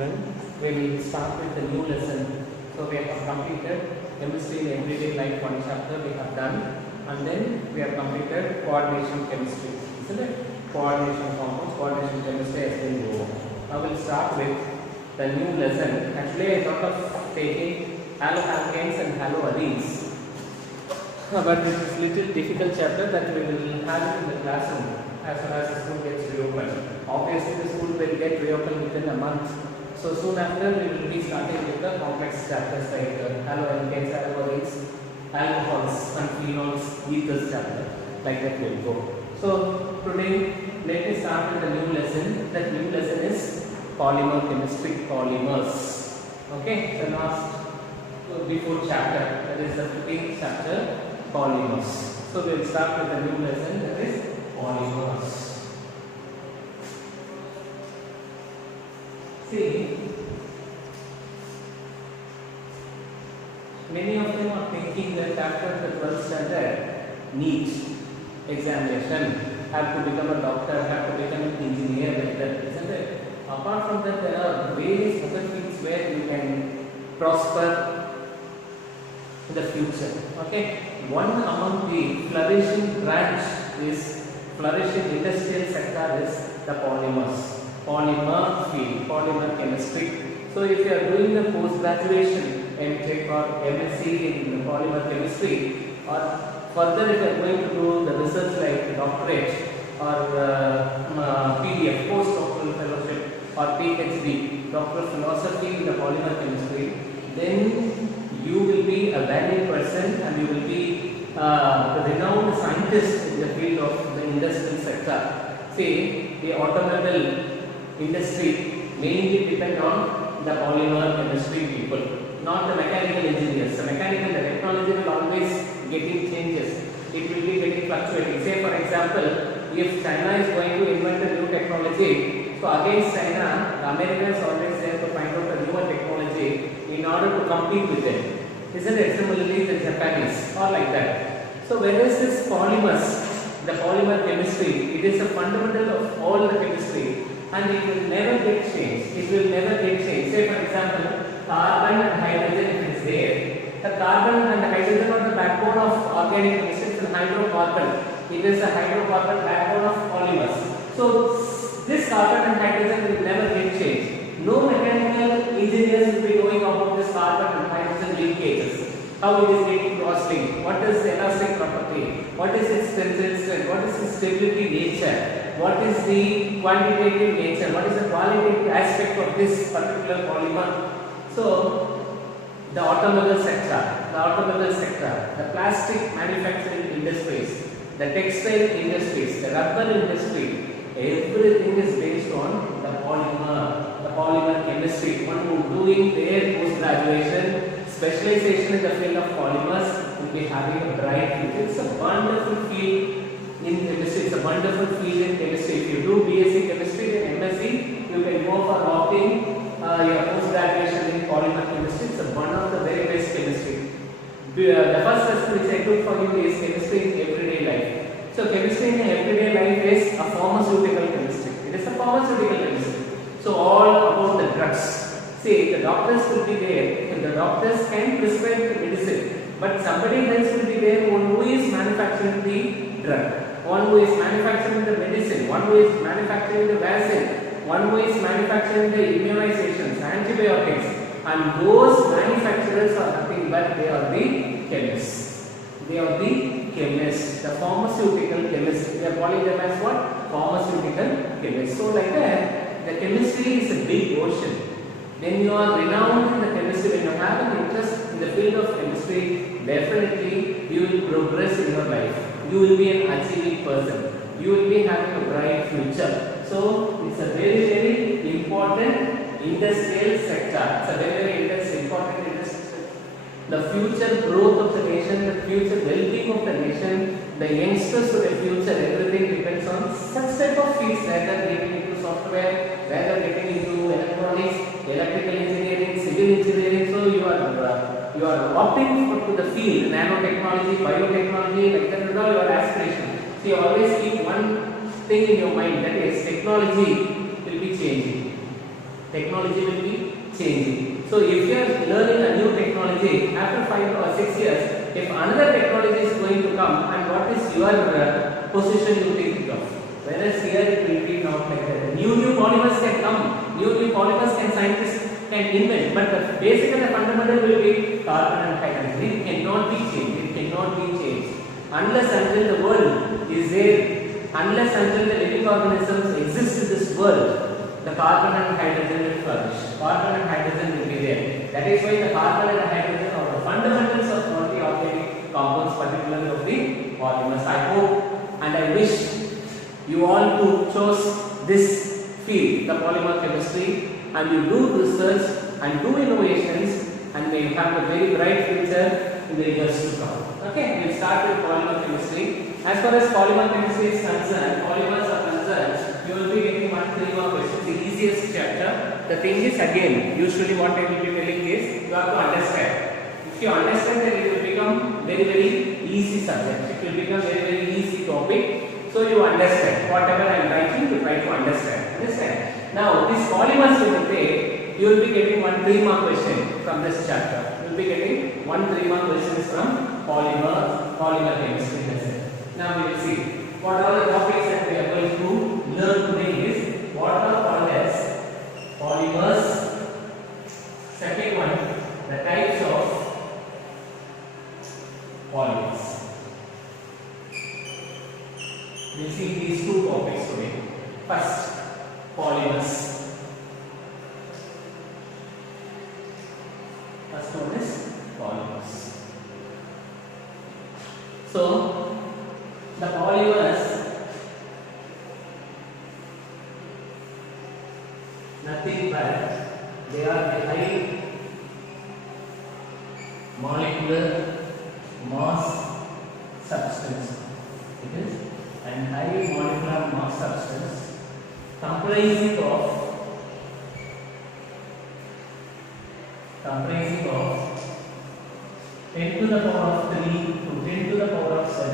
children, we will start with the new lesson. So we have completed chemistry in everyday life, one chapter we have done, and then we have completed coordination chemistry, isn't it? Coordination compounds, coordination chemistry has been over. Now we'll start with the new lesson. Actually I thought of taking haloalkanes and haloarenes, but this is little difficult chapter that we will have it in the classroom as soon as the school gets reopened. Obviously the school will get reopened within a month. So soon after we will be starting with the complex chapters like haloalkanes, haloarenes, alcohols and phenols, ethers chapter. Like that we will go. So today let me start with the new lesson. That new lesson is polymer chemistry, polymers. Okay, the last before chapter, that is the 15th chapter, polymers. So we will start with the new lesson, that is polymers. See, many of them are thinking that after the 12th standard, NEET examination, have to become a doctor, have to become an engineer, like that, isn't it? Apart from that, there are various other fields where you can prosper in the future. Okay, one among the flourishing branch is flourishing industrial sector is the polymers, polymer field, polymer chemistry. So if you are doing the post graduation MTech or MSc in polymer chemistry, or further if you are going to do the research like doctorate or PDF, postdoctoral fellowship or PhD, doctoral philosophy in the polymer chemistry, then you will be a valued person and you will be a renowned scientist in the field of the industrial sector. See, the automobile industry mainly depend on the polymer chemistry people, not the mechanical engineers. The mechanical, the technology will always getting changes. It will be getting fluctuating. Say for example, if China is going to invent a new technology, so against China, the Americans always there to find out a newer technology in order to compete with them. Isn't it? Similarly, the Japanese or like that. So whereas this polymers, the polymer chemistry, it is a fundamental of all the chemistry and it will never get changed. It will never get changed. Say for example, carbon and hydrogen if it is there. The carbon and the hydrogen are the backbone of organic chemistry. It's a hydrocarbon. It is a hydrocarbon backbone of polymers. So this carbon and hydrogen will never get changed. No mechanical engineers will be knowing about this carbon and hydrogen linkages. How it is getting cross-linked, what is the elastic property, what is its tensile strength, what is its stability nature, what is the quantitative nature, what is the qualitative aspect of this particular polymer. So the automobile sector, the plastic manufacturing industries, the textile industries, the rubber industry, everything is based on the polymer chemistry. One who doing their post-graduation specialization in the field of polymers will be having a bright future. It's a wonderful field in chemistry. It's a wonderful field in chemistry. If you do BSc chemistry and MSc, you can go for opting your post-graduation in polymer chemistry. It's one of the very best chemistry. The first lesson which I took for you is chemistry in everyday life. So chemistry in everyday life is a pharmaceutical chemistry. It is a pharmaceutical chemistry. So all about the drugs. See, the doctors will be there. The doctors can prescribe the medicine, but somebody else will be there who is manufacturing the drug, one who is manufacturing the medicine, one who is manufacturing the vaccine, one who is manufacturing the immunizations, antibiotics, and those manufacturers are nothing but they are the chemists. They are the chemists, the pharmaceutical chemists. We are calling them as what? Pharmaceutical chemists. So like that, the chemistry is a big ocean. When you are renowned in the chemistry, when you have an interest in the field of chemistry, definitely you will progress in your life. You will be an achieving person. You will be having a bright future. So it's a very, very important industrial sector. It's a very, very important industrial sector. The future growth of the nation, the future well-being of the nation, the youngsters of the future, everything depends on such type of fields, rather getting into software, rather getting into electronics, electrical engineering, civil engineering. So you are opting to the field, nanotechnology, biotechnology, like that is all your aspiration. So you always keep one thing in your mind, that is technology will be changing. Technology will be changing. So if you are learning a new technology, after 5 or 6 years, if another technology is going to come, and what is your position you take it of? Whereas here it will be not like that. New polymers can come, new polymers can scientists can invent, but the basic and the fundamental will be carbon and hydrogen. It cannot be changed. It cannot be changed unless until the world is there, unless until the living organisms exist in this world. The carbon and hydrogen will flourish. Carbon and hydrogen will be there. That is why the carbon and hydrogen are the fundamentals of all the organic compounds, particularly of the polymers. I hope and I wish you all to choose this field, the polymer chemistry, and you do research and do innovations, and may have a very bright future in the years to come. Okay, we'll start with polymer chemistry. As far as polymer chemistry is concerned, polymers are concerned, you will be getting 1-3 more questions, the easiest chapter. The thing is, again, usually what I will be telling is, you have to understand. If you understand, then it will become very easy subject. It will become very easy topic. So you understand whatever I am writing, you try to understand. Understand? Now this polymers you will take, you will be getting 1-3 mark question from this chapter. You will be getting 1-3 mark questions from polymer chemistry. Now we will see what are the topics that we are going to learn today is what are called as polymers. Second one, the types of polymers. We will see these two topics today. First, polymers. First one is polymers. So, the polymers, nothing but they are the high molecular mass substance. It is and high molecular mass substance comprising of 10 to the power of 3 to 10 to the power of 7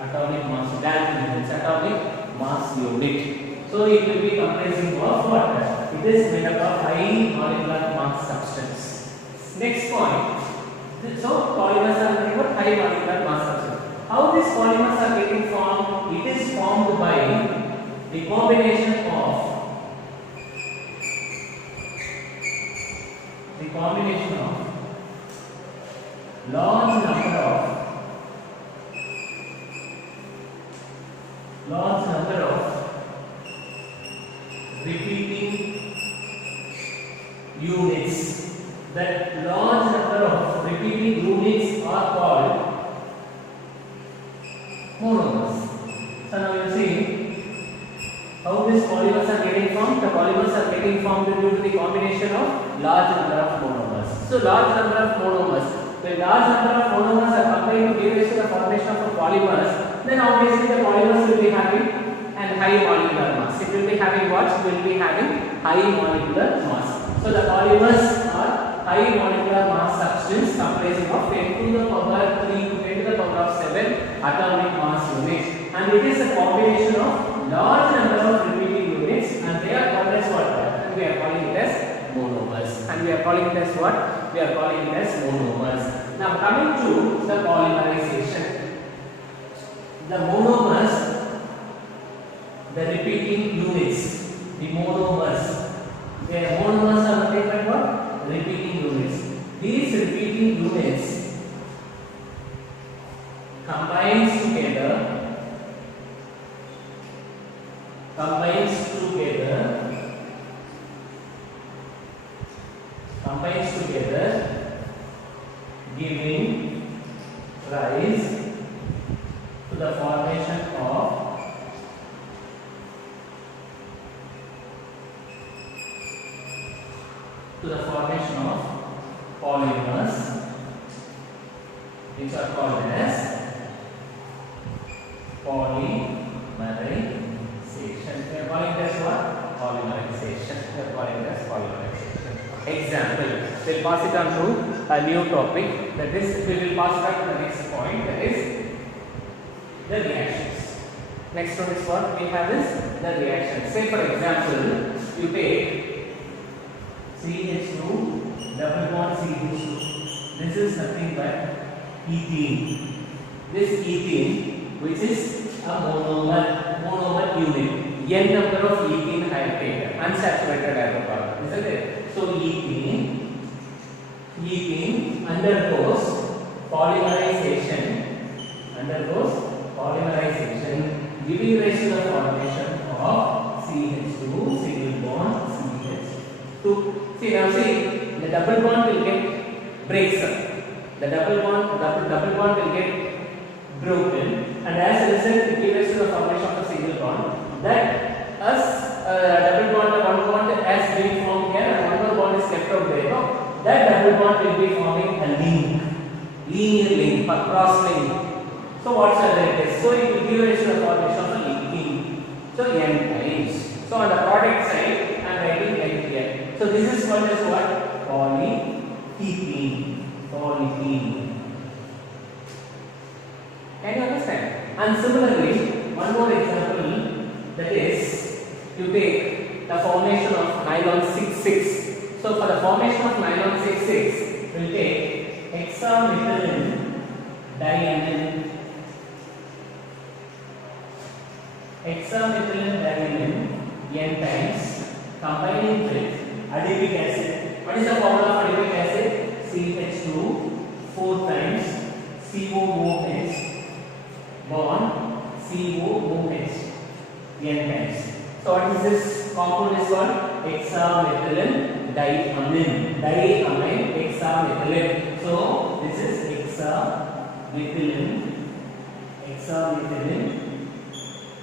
atomic mass, atomic mass unit. So it will be comprising of what? It is made up of high molecular mass substance. Next point. So polymers are nothing but high molecular mass substance. How these polymers are getting formed? It is formed by the combination of large number of repeating units. That large number of repeating units are called monomers. So now you see how these polymers are getting formed. The polymers are getting formed due to the combination of large number of monomers. So large number of monomers. When large number of monomers are combined to give rise to the formation of polymers, then obviously the polymers will be having an high molecular mass. It will be having what? It will be having high molecular mass. So the polymers are high molecular mass substance comprising of 10 to the power 3 to 10 to the power of 7 atomic mass units, and it is a combination of large number of repeating units, and they are called as what? And we are calling it as monomers. And we are calling it as what? We are calling it as monomers. Now coming to the polymerization. The monomers, the repeating units, the monomers. Their monomers are nothing but what? Repeating units. These repeating units combines together giving rise to the formation of polymers, which are called as polymerization. We are calling it as what? Polymerization. We are calling it as polymerization. Example. We'll pass it on to a new topic. That is, we will pass it on to the next point. That is the reactions. Next one is what we have is the reaction. Say for example, you take CH2 double bond CH2. This is nothing but ethene. This ethene, which is a monomer unit. N number of ethene I have taken, unsaturated hydrocarbon, isn't it? So ethene undergoes polymerization, giving rise to the formation of CH2 single bond CH2. See now, see the double bond will get breaks up. The double bond will get broken, and as a result, it gives rise to the formation of a single bond. That as double bond, one bond has been formed here, and one more bond is left out there. No? That double bond will be forming a linear link, or cross link. So what's the latest? So it will give rise to the formation of a linking. So n times. So on the product side, I am writing n here. So this is called as what? Polyethene. Can you understand? And similarly, one more example, that is, you take the formation of nylon 6,6. So for the formation of nylon 6,6, we will take hexamethylene diamine n times, combining with adipic acid. What is the formula for adipic acid? CH2 4 times COOH bond COOH n times. So what is this compound is called? Hexamethylene diamine hexamethylene. So this is hexamethylene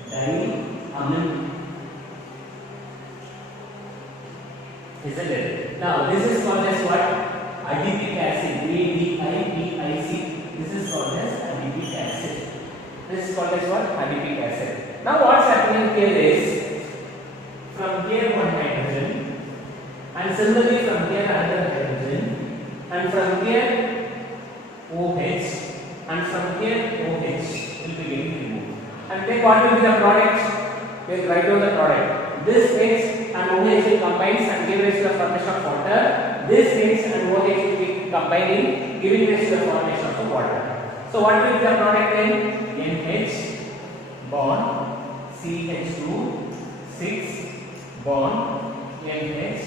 diamine. Isn't it? Now this is called as what? Adipic acid. ADIPIC. This is called as adipic acid. This is called as what? Adipic acid. Now what's happening here is, from here one hydrogen, and similarly from here another hydrogen, and from here OH, and from here OH will be getting removed. And then what will be the product? We will write down the product. This H and OH will combine and give rise to the formation of water. This H and OH will be combining, giving rise to the formation of the water. So what will be the product then? NH bond CH2 6 bond NH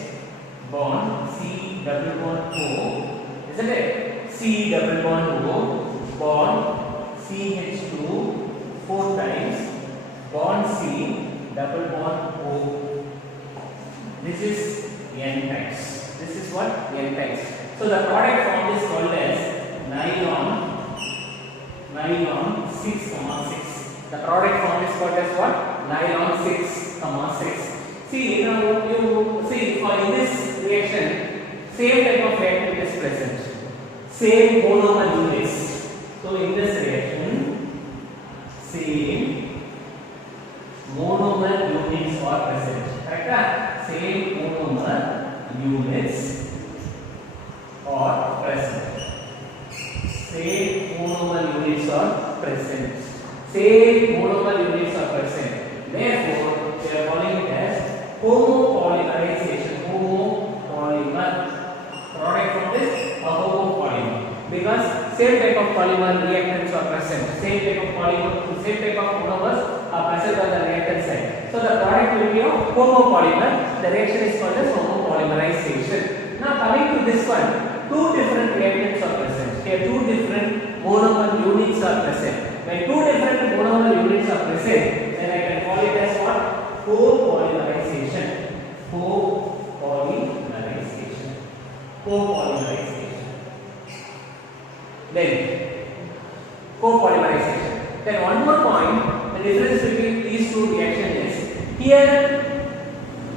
bond C double bond O. Isn't it? C double bond O bond CH2 4 times bond C double bond O. This is n times. This is what? N times. So the product form is called as nylon 6,6. The product form is called as what? Nylon 6,6. See, now you see, for in this reaction, same type of reactant is present. Same monomer units. So in this reaction, same monomer units are present. Correct? Same monomer units are present. Same monomer units are present. Therefore, we are calling it as homopolymerization. Homopolymer. Product from this, a homopolymer. Because same type of polymer reactants are present. Same type of monomers are present on the reactant side. So the product will be a homopolymer. The reaction is called as homopolymerization. Now coming to this one, two different reactants are present. Here two different monomer units are present. When two different monomer units are present, then I can call it as what? Copolymerization. Then copolymerization. Then one more point, the difference between these two reactions is, here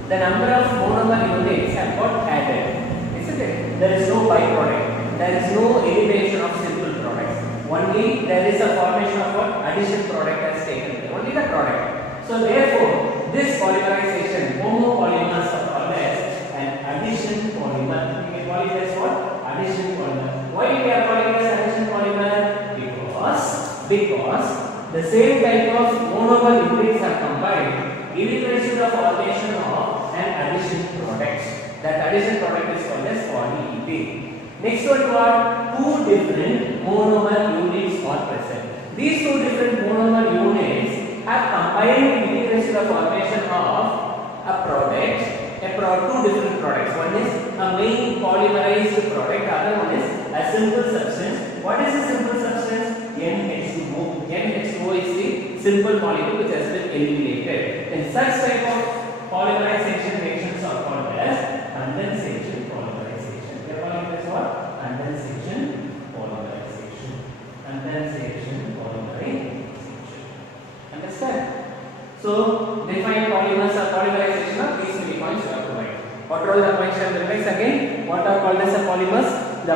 the number of monomer units have got added. Isn't it? There is no byproduct. There is no elimination of simple products. Only there is a formation of what? Addition product has taken place. Only the product. So therefore, this polymerization, homopolymers are called as an addition polymer. We can call it as what? Addition polymer. Why we are calling it as addition polymer? Because the same type of monomer units are combined, giving rise to the formation of an addition product. That addition product is called as polyethylene. Next one, what? Two different monomer units are present. These two different monomer units are combined, giving rise to the formation of a product. Two different products. One is a main polymerized product. Other one is a simple substance. What is a simple substance? NH2O. NH2O is the simple molecule which has been eliminated. And such type of polymerization reactions are called as condensation polymerization. They are called as what? Condensation polymerization. Condensation polymerization. Understand? So define polymers or polymerization of these three points you have to write. What are all the points you have to revise again? What are called as the polymers? The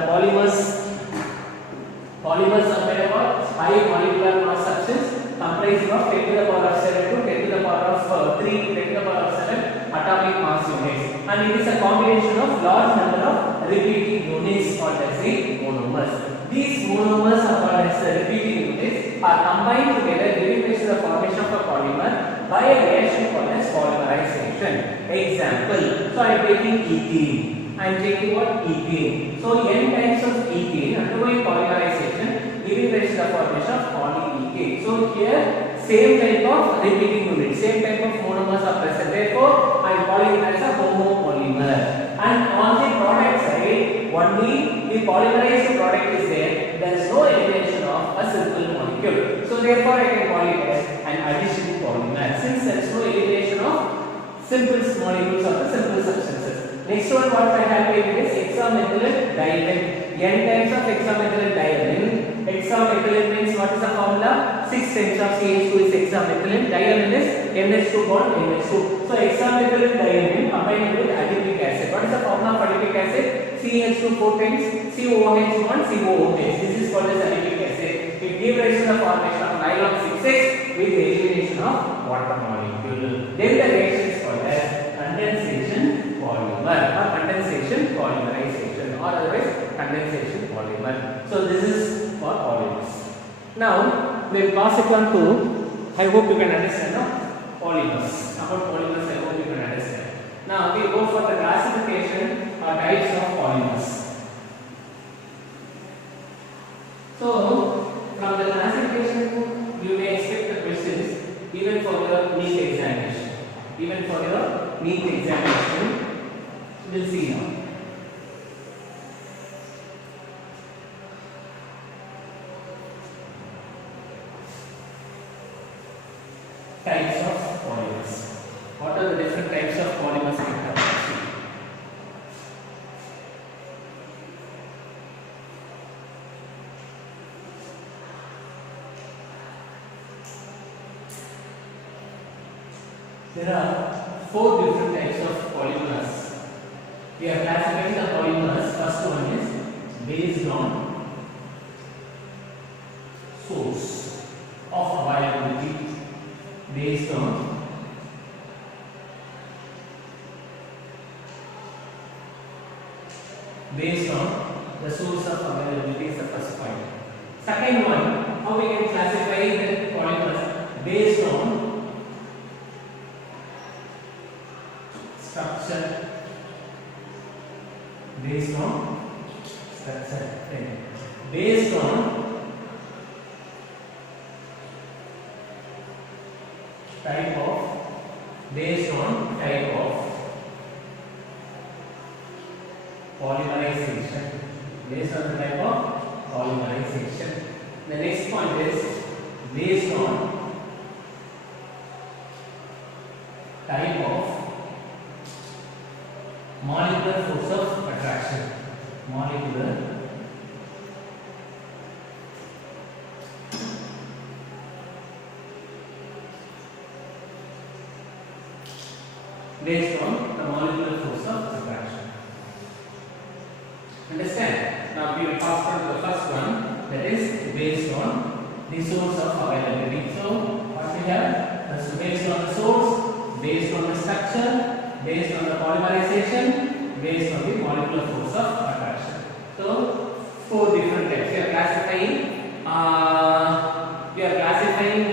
polymers are made up of high molecular mass substance comprising of 10 to the power of 7 to 10 to the power of 3 to 10 to the power of 7 atomic mass units, and it is a combination of large number of repeating units called as the monomers. These monomers are called as the repeating units are combined together, giving rise to the formation of a polymer by a reaction called as polymerization. Example, so I am taking ethene. I am taking what? Ethene. So n types of ethene undergoing polymerization, giving rise to the formation of polyethane. So here same type of repeating unit, same type of monomers are present. Therefore, I am calling it as a homopolymer. And on the product side, only the polymerized product is there. There is no elimination of a simple molecule. So therefore, I can call it as an addition polymer. Since there is no elimination of simple molecules or the simple substances. Next one, what I have here is hexamethylene diamine. N times of hexamethylene diamine. Hexamethylene means what is the formula? 6 times of CH2 is hexamethylene. Diamine is NH2 bond NH2. So hexamethylene diamine combined with adipic acid. What is the formula of adipic acid? CH2 4 times COOH bond COOH. This is called as adipic acid. It gives rise to the formation of nylon 6X with the elimination of water molecule. Then the reaction is called as condensation polymer or condensation polymerization, or otherwise condensation polymer. So this is for polymers. Now we will pass it on to, I hope you can understand now, polymers. About polymers, I hope you can understand. Now we go for the classification or types of polymers. So from the classification you may expect the questions even for your NEET examination. Even for your NEET examination, we will see now. Types of polymers. What are the different types of polymers we have? There are 4 different types of polymers. We are classifying the polymers. First one is based on source of availability. Based on the source of availability is the first point. Second one, how we can classify the polymers? Based on structure. Based on structure. Based on type of. Based on type of polymerization. Based on the type of polymerization. The next point is based on type of molecular force of attraction. Molecular based on the molecular force of attraction. Understand? Now we will pass on to the first one, that is based on the source of availability. So what we have? That's based on the source, based on the structure, based on the polymerization, based on the molecular force of attraction. So 4 different types. We are classifying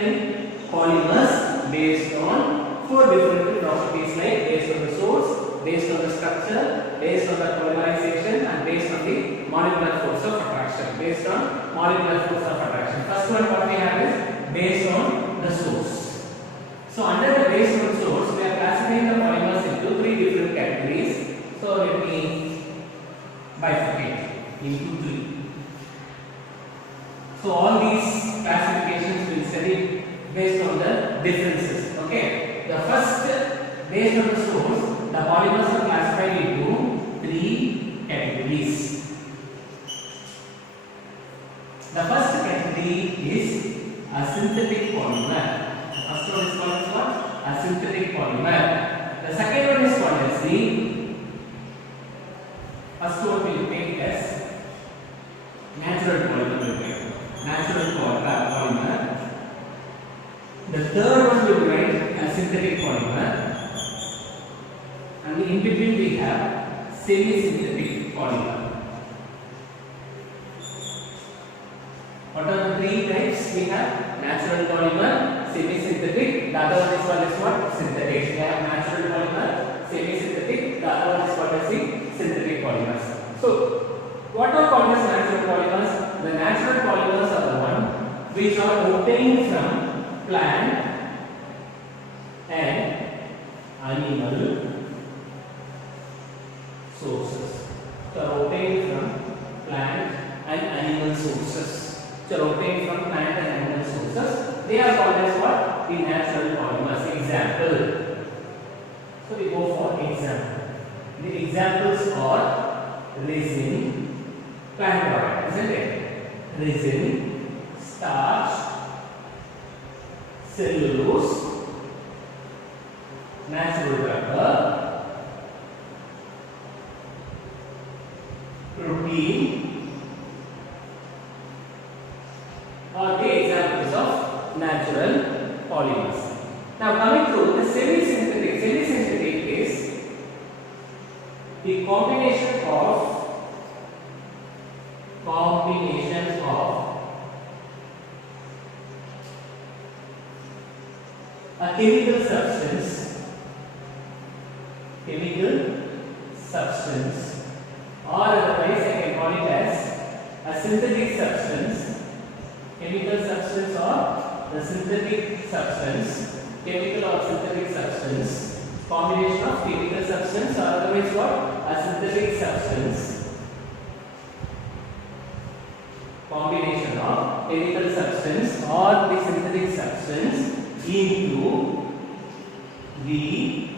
one what we have is based on the source. So under the based on source, we are classifying the polymers into three different categories. So let me bifurcate into three. So all these classifications will study based on the differences. Okay. The first, based on the source, the polymers are classified into three categories. The first category is a synthetic polymer. First one is called as what? A synthetic polymer. The second one is called as the first one will take as natural polymer. Natural polymer. The third one will be a synthetic polymer, and in between we have semi-synthetic polymer. What are the three types we have? Natural polymer, semi-synthetic. The other one is called as what? Synthetic. We have natural polymer, semi-synthetic. The other one is called as the synthetic polymers. So, what are called as natural polymers? The natural polymers are the one which are obtained from plant and animal sources. So, obtained from plant and animal sources. So, obtained from plant and animal sources. They are called as what? The natural polymers. Example. So, we go for example. The examples are resin, plant product, isn't it? Resin, starch, cellulose, natural rubber, protein are the examples of natural polymers. Now coming to the semi-synthetic. Semi-synthetic is the combination of a chemical substance, or otherwise I can call it as a synthetic substance, chemical substance or the synthetic substance, chemical or synthetic substance, combination of chemical substance or otherwise what? A synthetic substance, combination of chemical substance or the synthetic substance into the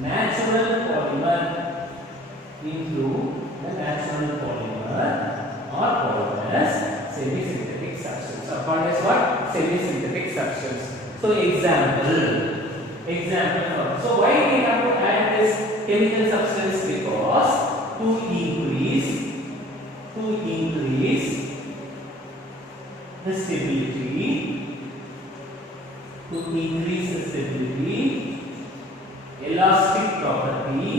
natural polymer, or polymers, semi-synthetic substance. So called as what? Semi-synthetic substance. So example. So why we have to add this chemical substance? Because to increase the stability, elastic property,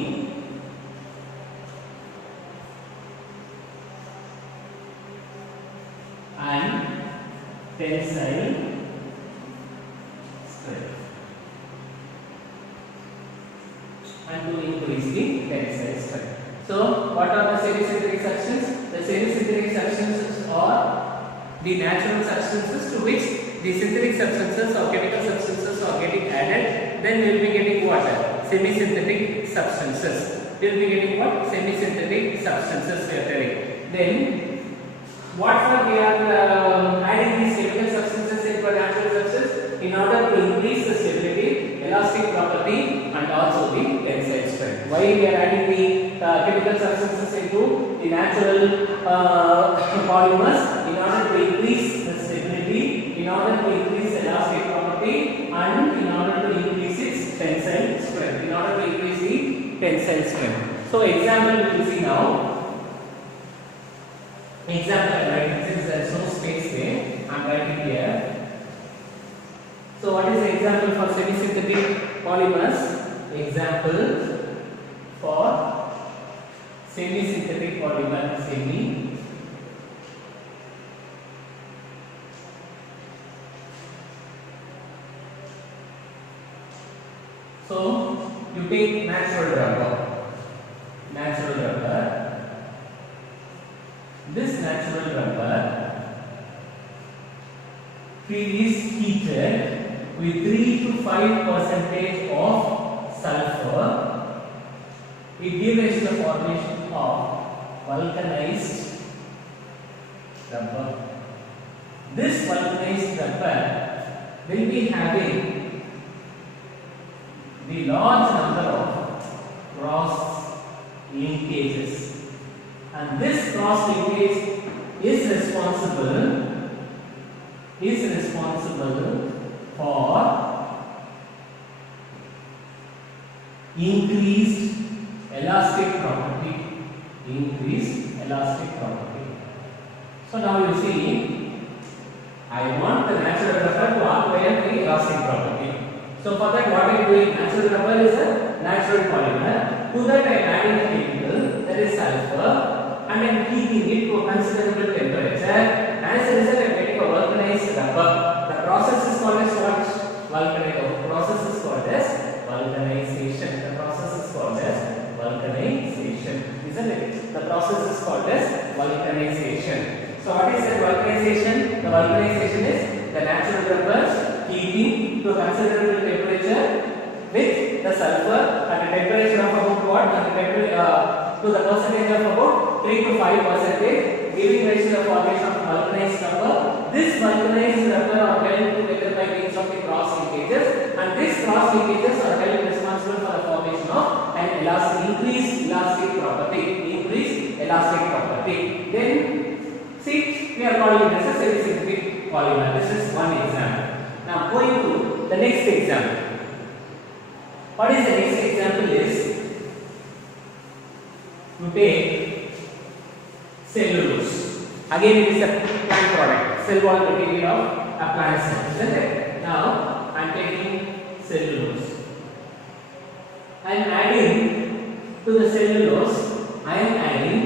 and tensile strength, and to increase the tensile strength. So what are the semi-synthetic substances? The semi-synthetic substances are the natural substances to which the synthetic substances or chemical substances are getting added. Then we will be getting what? Semi-synthetic substances. We will be getting what? Semi-synthetic substances we are telling. Then what for we are adding these chemical substances into a natural substance in order to increase the stability, elastic property, and also the tensile strength. Why we are adding the chemical substances into the natural polymers? In order to increase the stability, in order to increase elastic property, and in order to increase its tensile strength. In order to increase the tensile strength. So example we will see now. Example I am writing, since there is no space there, I am writing here. So what is the example for semi-synthetic polymers? Example for semi-synthetic polymer. So you take natural rubber. This natural rubber is heated with 3 to 5 percentage of sulfur, it gives the formation of vulcanized rubber. This vulcanized rubber will be having the large number of cross linkages, and this cross linkage is responsible for increased elastic property. So now you see, I want the natural rubber to acquire the elastic property. So for that, what I am doing, natural rubber is a natural polymer. To that I am adding a chemical, that is sulfur, and I am heating it to a considerable temperature. As a result, I am getting a vulcanized rubber. The process is called as what? Vulcanization. The process is called as vulcanization. The process is called as vulcanization. Isn't it? The process is called as vulcanization. So what is the vulcanization? The vulcanization is the natural rubber heating to a considerable temperature with the sulfur at a temperature of about what? To the percentage of about 3 to 5%, giving rise to the formation of vulcanized rubber. This vulcanized rubber are held together by means of the cross linkages, and these cross linkages are held responsible for the formation of an increased elastic property. Then see, we are calling this a semi-synthetic polymer. This is one example. Now going to the next example. What is the next example is, you take cellulose. Again it is a plant product, cell wall material of a plant cell, isn't it? Now I am taking cellulose. I am adding to the cellulose, I am adding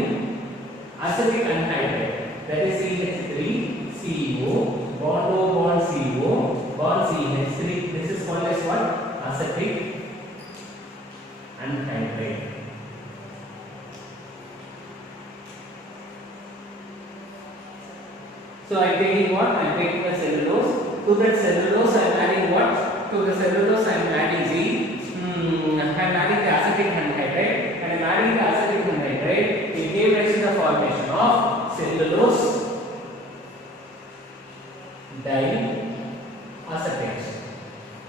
acetic anhydride, that is CH3CO, bond O bond CO, bond CH3. This is called as what? Acetic anhydride. So I am taking what? I am taking the cellulose. To that cellulose I am adding what? To the cellulose I am adding I am adding the acetic anhydride, and I am adding the acetic anhydride. It gave rise to the formation of cellulose diacetate.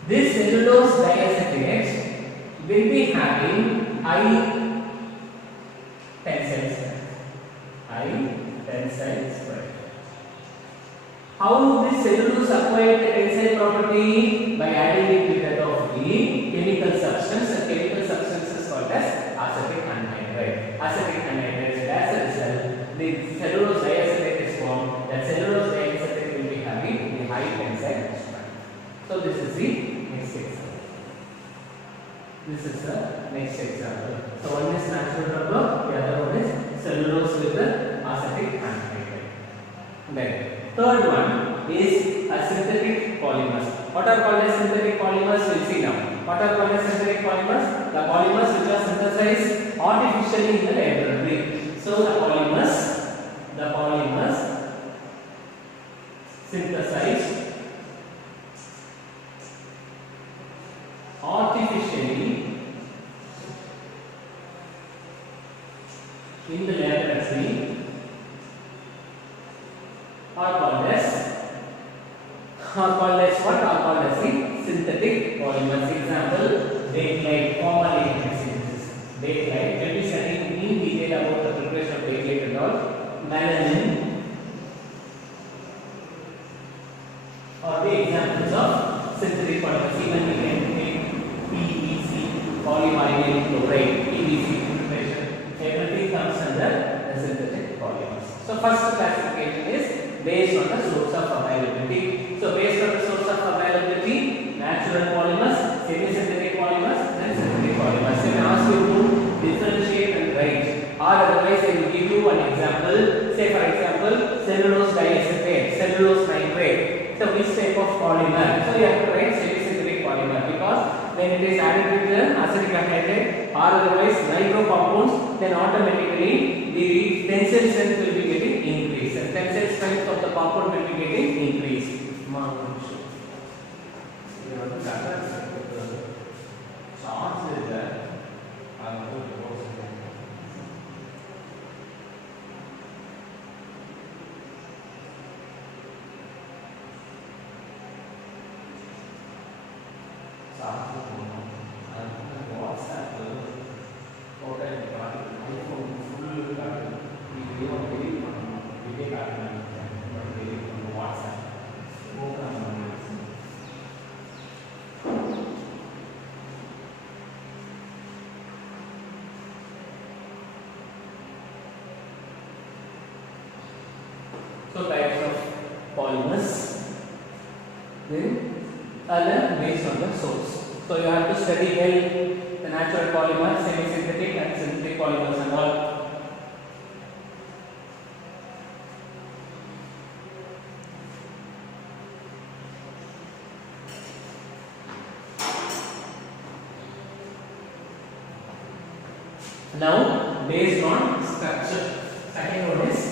This cellulose diacetate will be having high tensile strength. How this cellulose acquired the tensile property? By adding it with that of the chemical substance. The chemical substance is called as acetic anhydride. Acetic anhydride. As a result, the cellulose diacetate is formed. That cellulose diacetate will be having the high tensile strength. So this is the next example. So one is natural rubber, the other one is cellulose with the acetic anhydride. Then third one is a synthetic polymers. What are called as synthetic polymers? We will see now. What are called as synthetic polymers? The polymers which are synthesized artificially in the laboratory. So the polymers synthesized artificially in the laboratory are called as the synthetic polymers. Example, bakelite, formaldehyde synthesis. Bakelite, we will be studying in detail about the preparation of bakelite and all. Melamine are the examples of synthetic polymers. Even we can take PVC, polyvinyl chloride, PVC preparation. Everything comes under the synthetic polymers. So first classification is based on the source of availability. So based on the source of availability, natural polymers, semi-synthetic polymers, and synthetic polymers. So I ask you to differentiate and write, or otherwise I will give you an example. Say for example, cellulose diacetate, cellulose nitrate. So which type of polymer? So you have to write semi-synthetic polymer, because when it is added with the acetic anhydride or otherwise nitro compounds, then automatically the tensile strength will be getting increased. The tensile strength of the compound will be getting increased. So types of polymers, then learn based on the source. So you have to study well the natural polymers, semi-synthetic and synthetic polymers and all. Now based on structure, second one is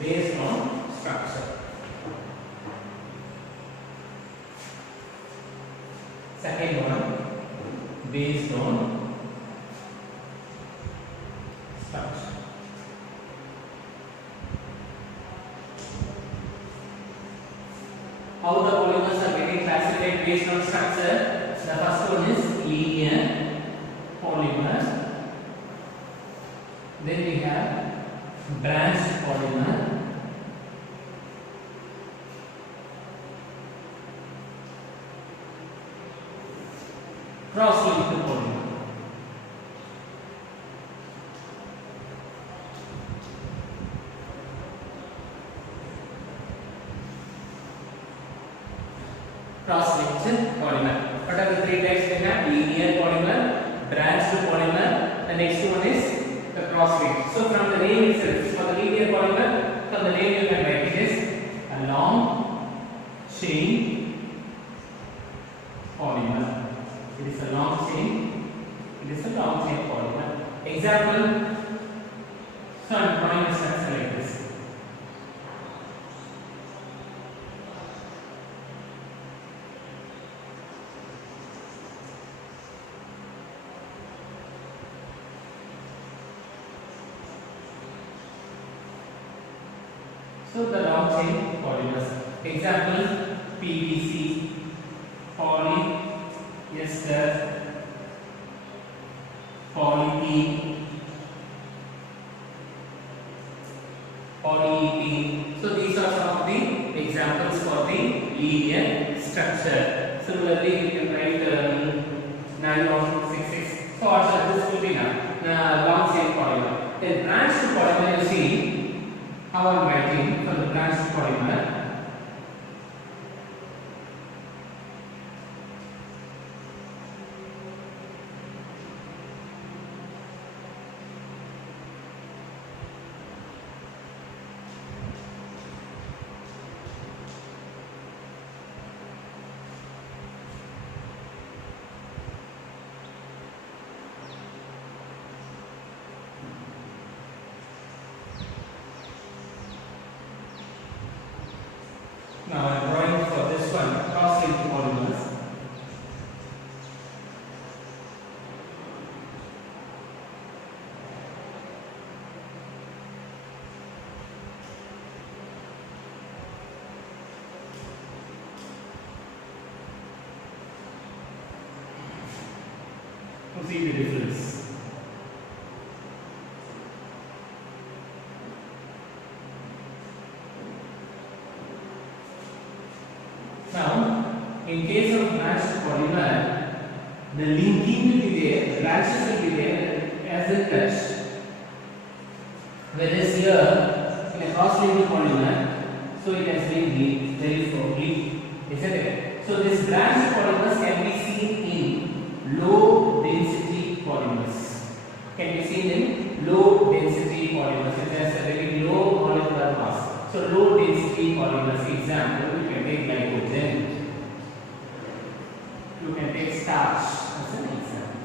based on structure. Second one, based on structure. How the polymers are getting classified based on structure? The first one is linear polymer. Then we have branched polymer. Cross-linked polymer. Cross-linked polymer. What are the three types we have? Linear polymer, branched polymer. The next one is the cross-linked. So from the name itself, for the linear polymer, from the name you can write it is a long chain polymer. It is a long chain. It is a long chain polymer. Example. So I am drawing a structure like this. So the long chain polymers. Example: PVC, polyester, polyethylene, polyethylene. So these are some of the examples for the linear structure. Similarly, you can write nylon 66. So also this will be now long chain polymer. Then branched polymer, you see how I am writing for the branched polymer. Now I am drawing for this one cross-linked polymers. To see the difference. Now, in case of branched polymer, the linking will be there, the branches will be there as a touch. Whereas here, in a cross-linked polymer, so it has been very firmly, isn't it? So this branched polymers can be seen in low density polymers. Can be seen in low density polymers. It has a very low molecular mass. So low density polymers. Example, you can take glycogen. You can take starch as an example.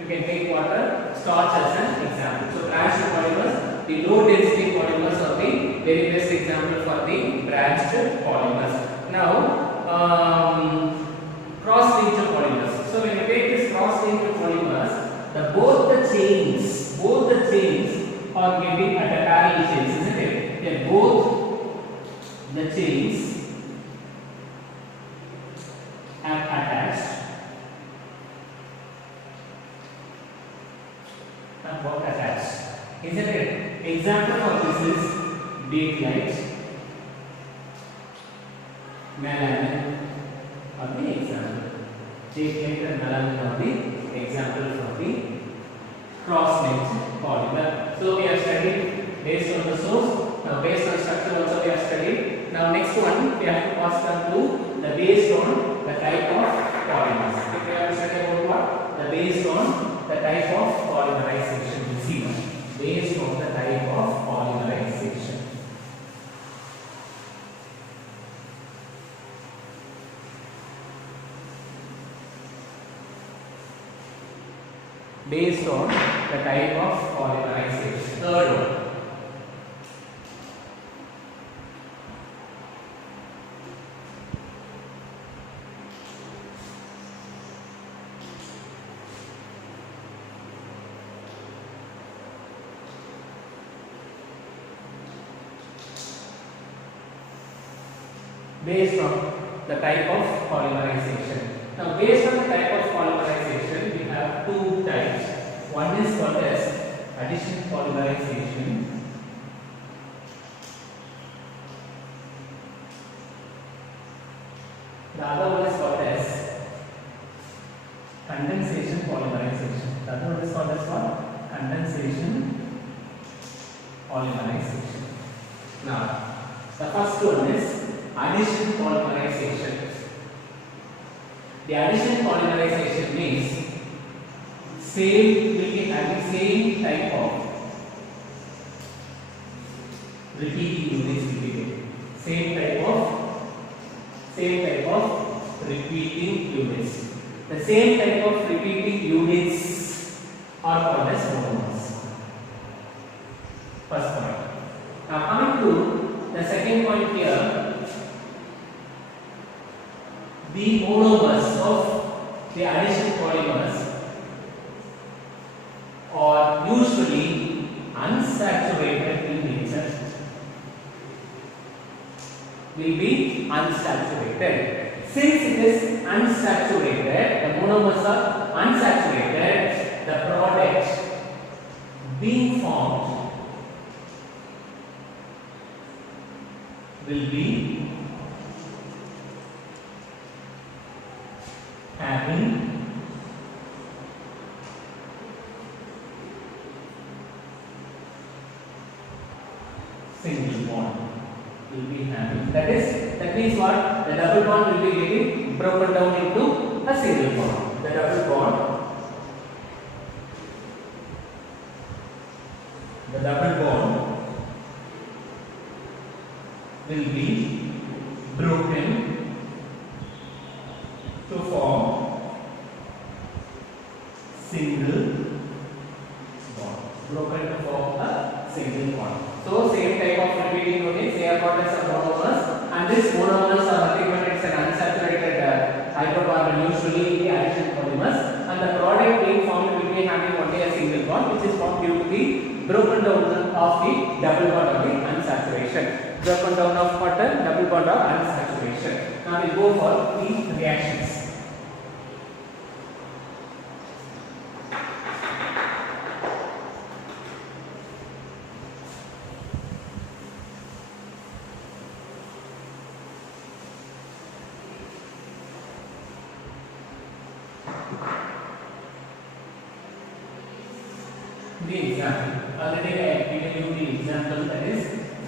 You can take water, starch as an example. So branched polymers, the low density polymers are the very best example for the branched polymers. Now cross-linked polymers. So when you take this cross-linked polymers, both the chains are getting at a parallel chains, isn't it? They both the chains are attached. Both attached, isn't it? Example of this is bakelite, melanin are the example. Bakelite and melanin are the example for the cross-linked polymer. So we have studied based on the source. Now based on structure also we have studied. Now next one we have to pass on to the based on the type of polymers. If we have to study about what? The based on the type of polymerization. You see, based on the type of polymerization. Based on the type of polymerization. Third one. Based on the type of polymerization. Now, based on the type of polymerization, we have two types. One is called as addition polymerization. The other one is called as condensation polymerization. The other one is called as what? Condensation polymerization. Now, the first one is addition polymerization. The addition polymerization means same will be having same type of repeating units repeated. Same type of repeating units. The same type of repeating units are called as monomers. First point. Now coming to the second point here. The monomers of the addition polymers are usually unsaturated in nature. Will be unsaturated. Since it is unsaturated, the monomers are unsaturated, the product being formed will be having single bond. Will be having, that means what? The double bond will be getting broken down into a single bond. The double bond will be broken to form single bond. Broken to form a single bond. So same type of repeating units, they are called as monomers, and these monomers are nothing but it's an unsaturated hydrocarbon, usually the addition polymers, and the product being formed will be having only a single bond, which is formed due to the broken down of the double bond of the unsaturation. Broken down of water, double bond of unsaturation. Now we go for the reactions. The example. Already I have given you the example, that is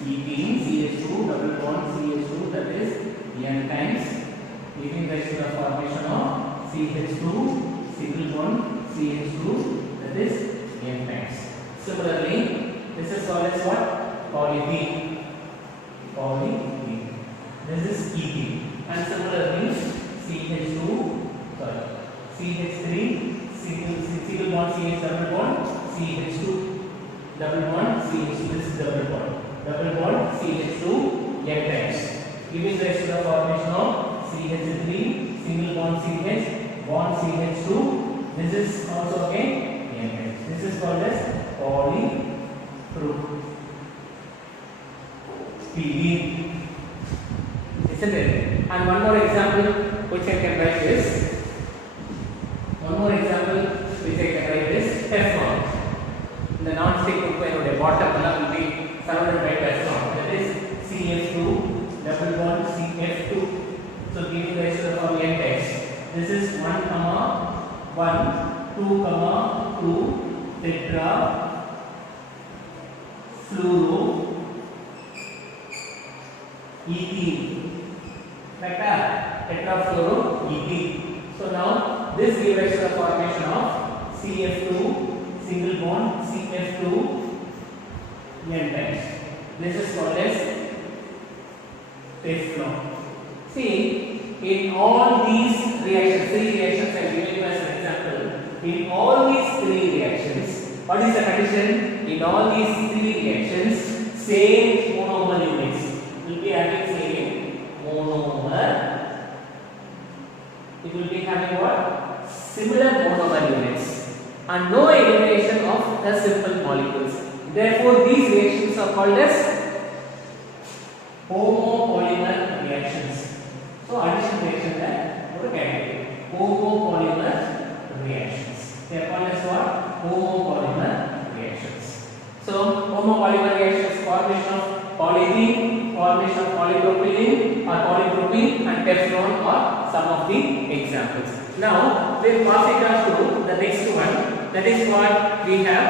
ethene CH2 double bond CH2, that is N times, giving rise to the formation of CH2 single bond CH2, that is N times. Similarly, this is called as what? Polyethene. Polyethene. This is ethene. And similarly, CH3 single bond CH double bond CH2 double bond CH2, this is double bond CH2 N times, giving rise to the formation of CH3 single bond CH bond CH2. This is also again NH. This is called as polypropylene. Isn't it? And one more example which I can write is Teflon. The non-stick cookware bottom will be surrounded by Teflon. That is CF2 double bond CF2. So giving rise to the following text. This is 1, 1, 2, 2 tetra fluoro ethene. Right? Tetrafluoroethene. So now this gives rise to the formation of CF2 single bond CF2 N times. This is called as Teflon. See, in all these reactions, three reactions I give you as an example. In all these three reactions, what is the condition? In all these three reactions, same monomer units will be having same monomer. It will be having what? Similar monomer units, and no elimination of the simple molecules. Therefore, these reactions are called as homopolymer reactions. So, addition reaction है वो category homopolymer reactions. They are called as what? Homopolymer reactions. So, homopolymer reactions formation of polyethylene, formation of polypropylene or polypropylene and Teflon are some of the examples. Now, we'll pass it on to the next one. That is what we have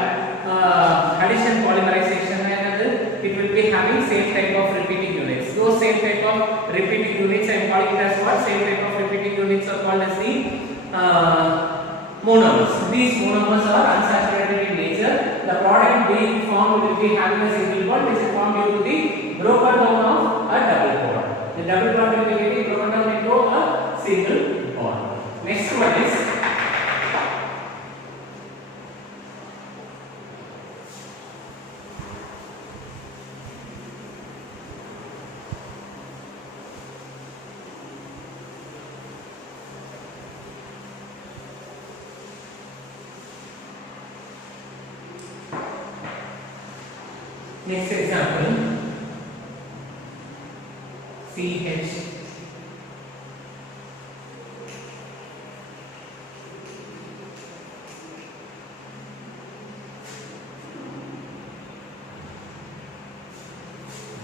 addition polymerization, and it will be having same type of repeating units. Those same type of repeating units I am calling it as what? Same type of repeating units are called as the monomers. These monomers are unsaturated in nature. The product being formed will be having a single bond. This is formed due to the broken down of a double bond. The double bond will be getting broken down into a single bond. Next one is next example, CH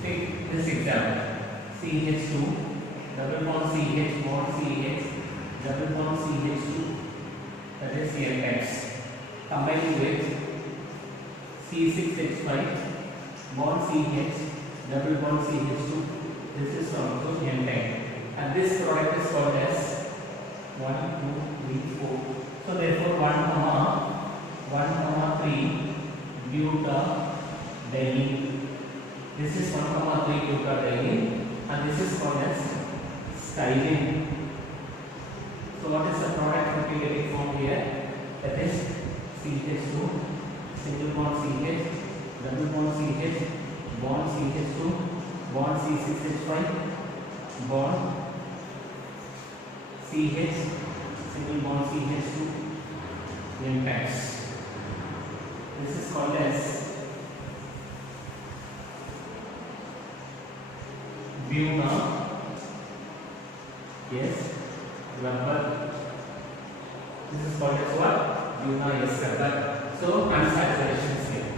take this example, CH2 double bond CH bond CH double bond CH2, that is CH combining with C6H5 bond CH double bond CH2. This is also N-type, and this product is called as 1, 2, 3, 4. So therefore 1, 3 butadiene. This is 1, 3 butadiene, and this is called as styrene. So what is the product that we getting from here? That is CH2 single bond CH double bond CH bond CH2 bond C6H5 bond CH single bond CH2 impacts. This is called as Buna. Yes, rubber. This is called as what? Buna, yes, rubber. So unsaturation is here,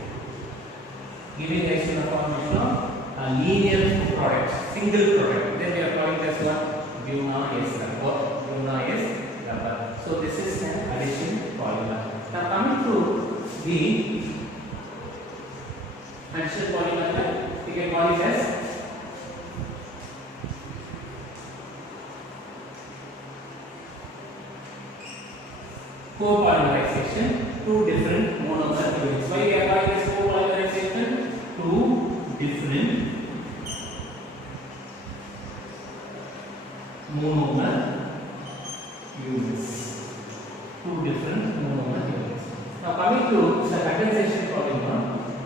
giving rise to the formation of a linear product, single product. Then we are calling this what? Buna is rubber. Buna is rubber. So this is an addition polymer. Now coming to the addition polymer, we can call it as copolymerization. Two different monomer units. Why we are calling this copolymerization? Two different monomer units. Two different monomer units. Now coming to the condensation polymer.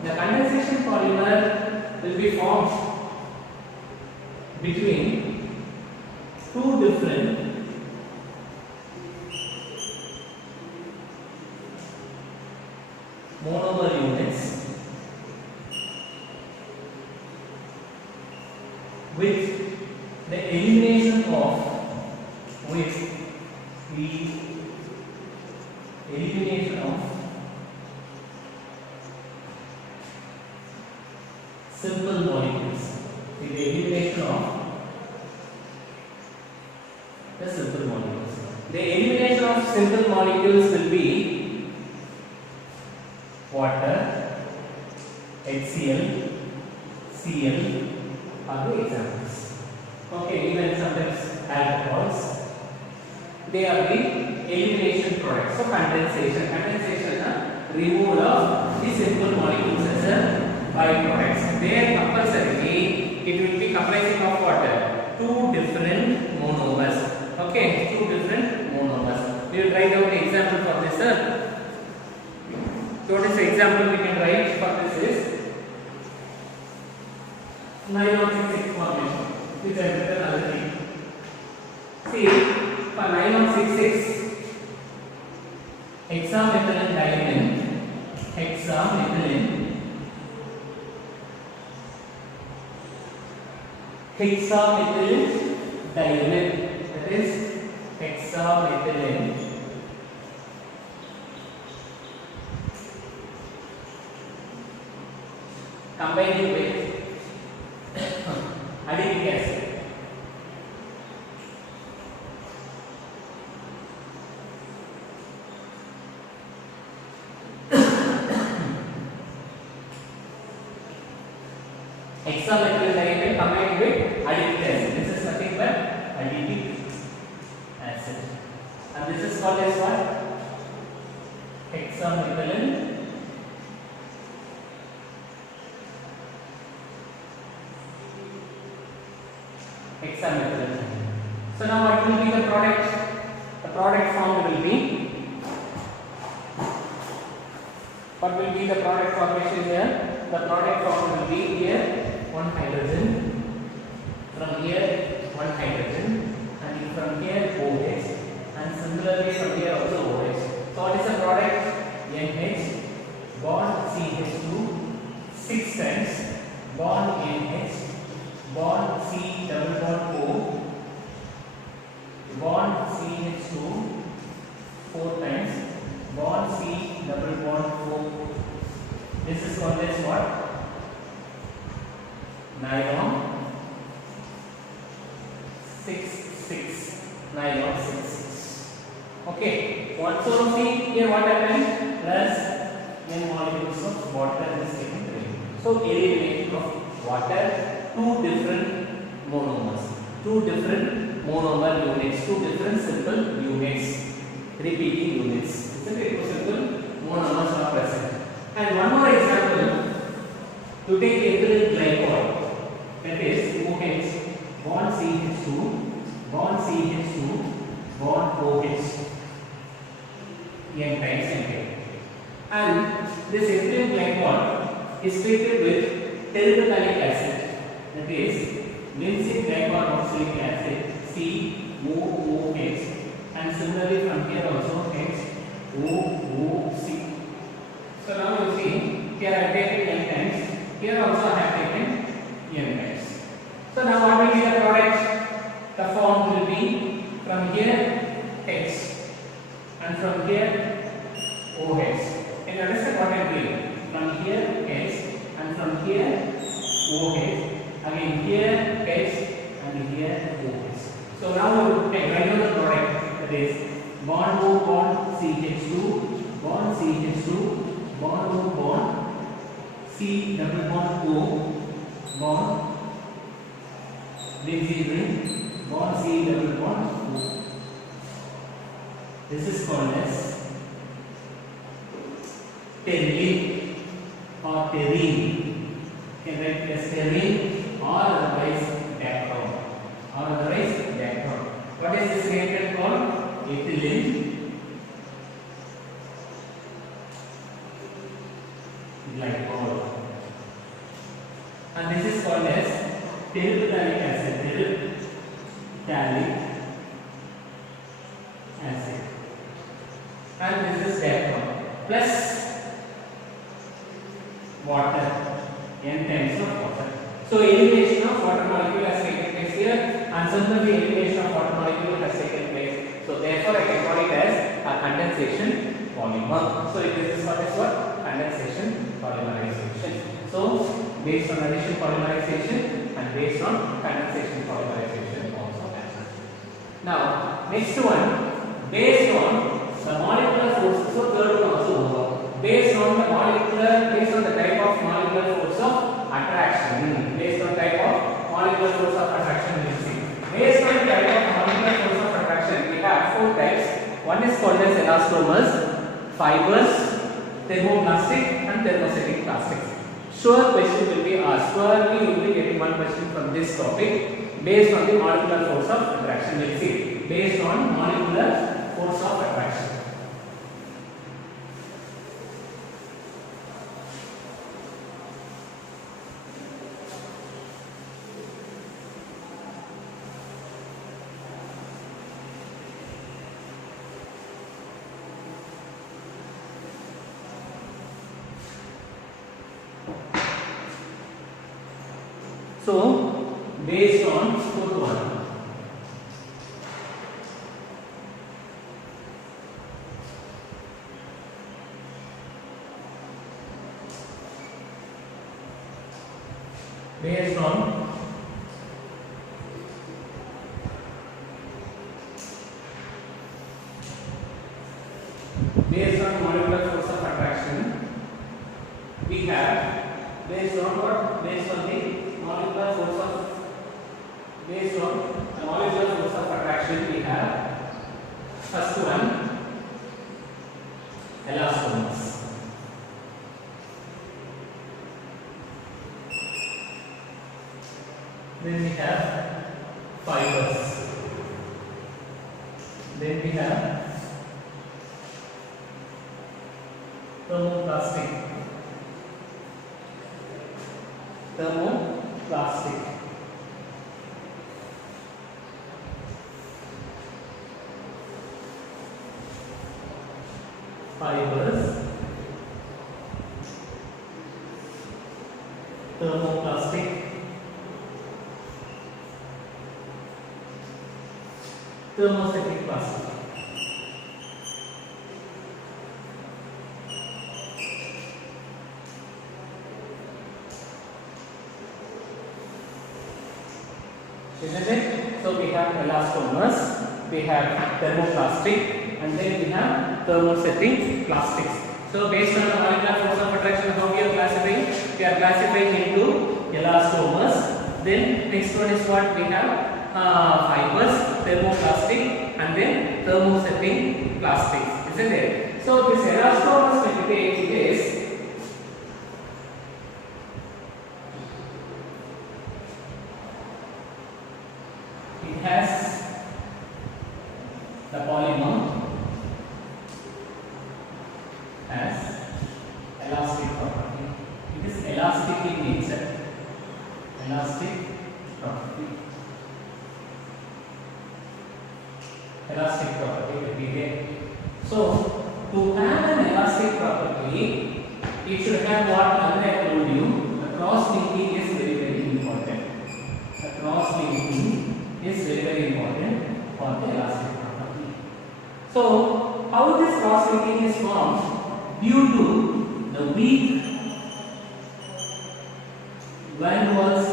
The condensation polymer will be formed between two different monomer units with the elimination of simple molecules. With the elimination of the simple molecules. The elimination of simple molecules will be water, HCl, Cl are the examples. Okay, even sometimes alcohols. They are the elimination products. So condensation, removal of the simple molecules as a byproducts. There compulsorily it will be comprising of water. Two different monomers. Okay, two different monomers. We will write down the example for this, sir. So what is the example we can write for this is nylon 6,6 formation, which I have written already. See, for nylon 6,6, hexamethylene diamine, hexamethylene diamine, that is hexamethylene combining with adipic acid. Hexamethylene diamine combined with adipic acid. This is nothing but adipic acid. And this is called as what? Hexamethylene hexamethylene. So now what will be the product? The product form will be, what will be the product formation here? The product form will be here one hydrogen, from here one hydrogen, and from here OH, and similarly from here also OH. So what is the product? NH bond CH2 6 times bond NH bond C double bond O bond CH2 4 times bond C double bond O. This is called as what? Nylon 6,6. Nylon 6,6. Okay. What? So see here what happened? Plus n molecules of water is taken away. So elimination of water. Two different monomers, two different monomer units, two different simple units, repeating units. Isn't it? Two simple monomers are present. And one more example, to take ethyl glycol, that is OH bond CH2 bond CH2 bond OH n times n. And this ethyl glycol is treated with terbinafolic acid. That is linseed glycoxylic acid COOH, and similarly from here also HOOC. So now you see here I have taken n times, here also I have taken n times. So now what will be the product? The form will be from here H and from here OH. Can you understand what I am doing? From here H and from here OH. Again here H and here OH. So now we will write down the product, that is bond O bond CH2 bond CH2 bond O bond C double bond O bond benzene ring bond C double bond O. This is called as terylene or terene. Can write as terene or otherwise dacron. What is this reactant called? Ethylene glycol. And this is called as terbinafolic acid. and similarly elimination of water molecule has taken place. So therefore I can call it as a condensation polymer. So this is what is what? Condensation polymerization. So based on addition polymerization and based on condensation polymerization also happens. Now next one, based on the molecular force. So third one also over. Based on the type of molecular force of attraction. Based on type of molecular force of attraction, we will see. Based on the type of molecular force of attraction, we have four types. One is called as elastomers, fibers, thermoplastic, and thermostatic plastics. Sure question will be asked. Surely you will be getting one question from this topic. Based on the molecular force of attraction, we will see. Based on molecular force of attraction. So, based on fourth one, based on molecular force of attraction, we have based on what? Based on the molecular force of attraction, we have first one, elastomers. Then we have fibers. Then we have thermoplastic. Fibers, thermoplastic, thermostatic plastic. Isn't it? So we have elastomers, we have thermoplastic, and then we have thermostatic plastics. So based on the molecular force of attraction, how we are classifying? We are classifying into elastomers. Then next one is what we have fibers, thermoplastic, and then thermostatic plastics. Isn't it? So this elastomers will take is it has the polymer has elastic property. It is elastic in nature. Elastic property. Elastic property will be there. So to have an elastic property, it should have what I told you. The cross linking is very important. The cross linking is very important for the elastic property. So how this cross linking is formed? Due to the weak van der Waals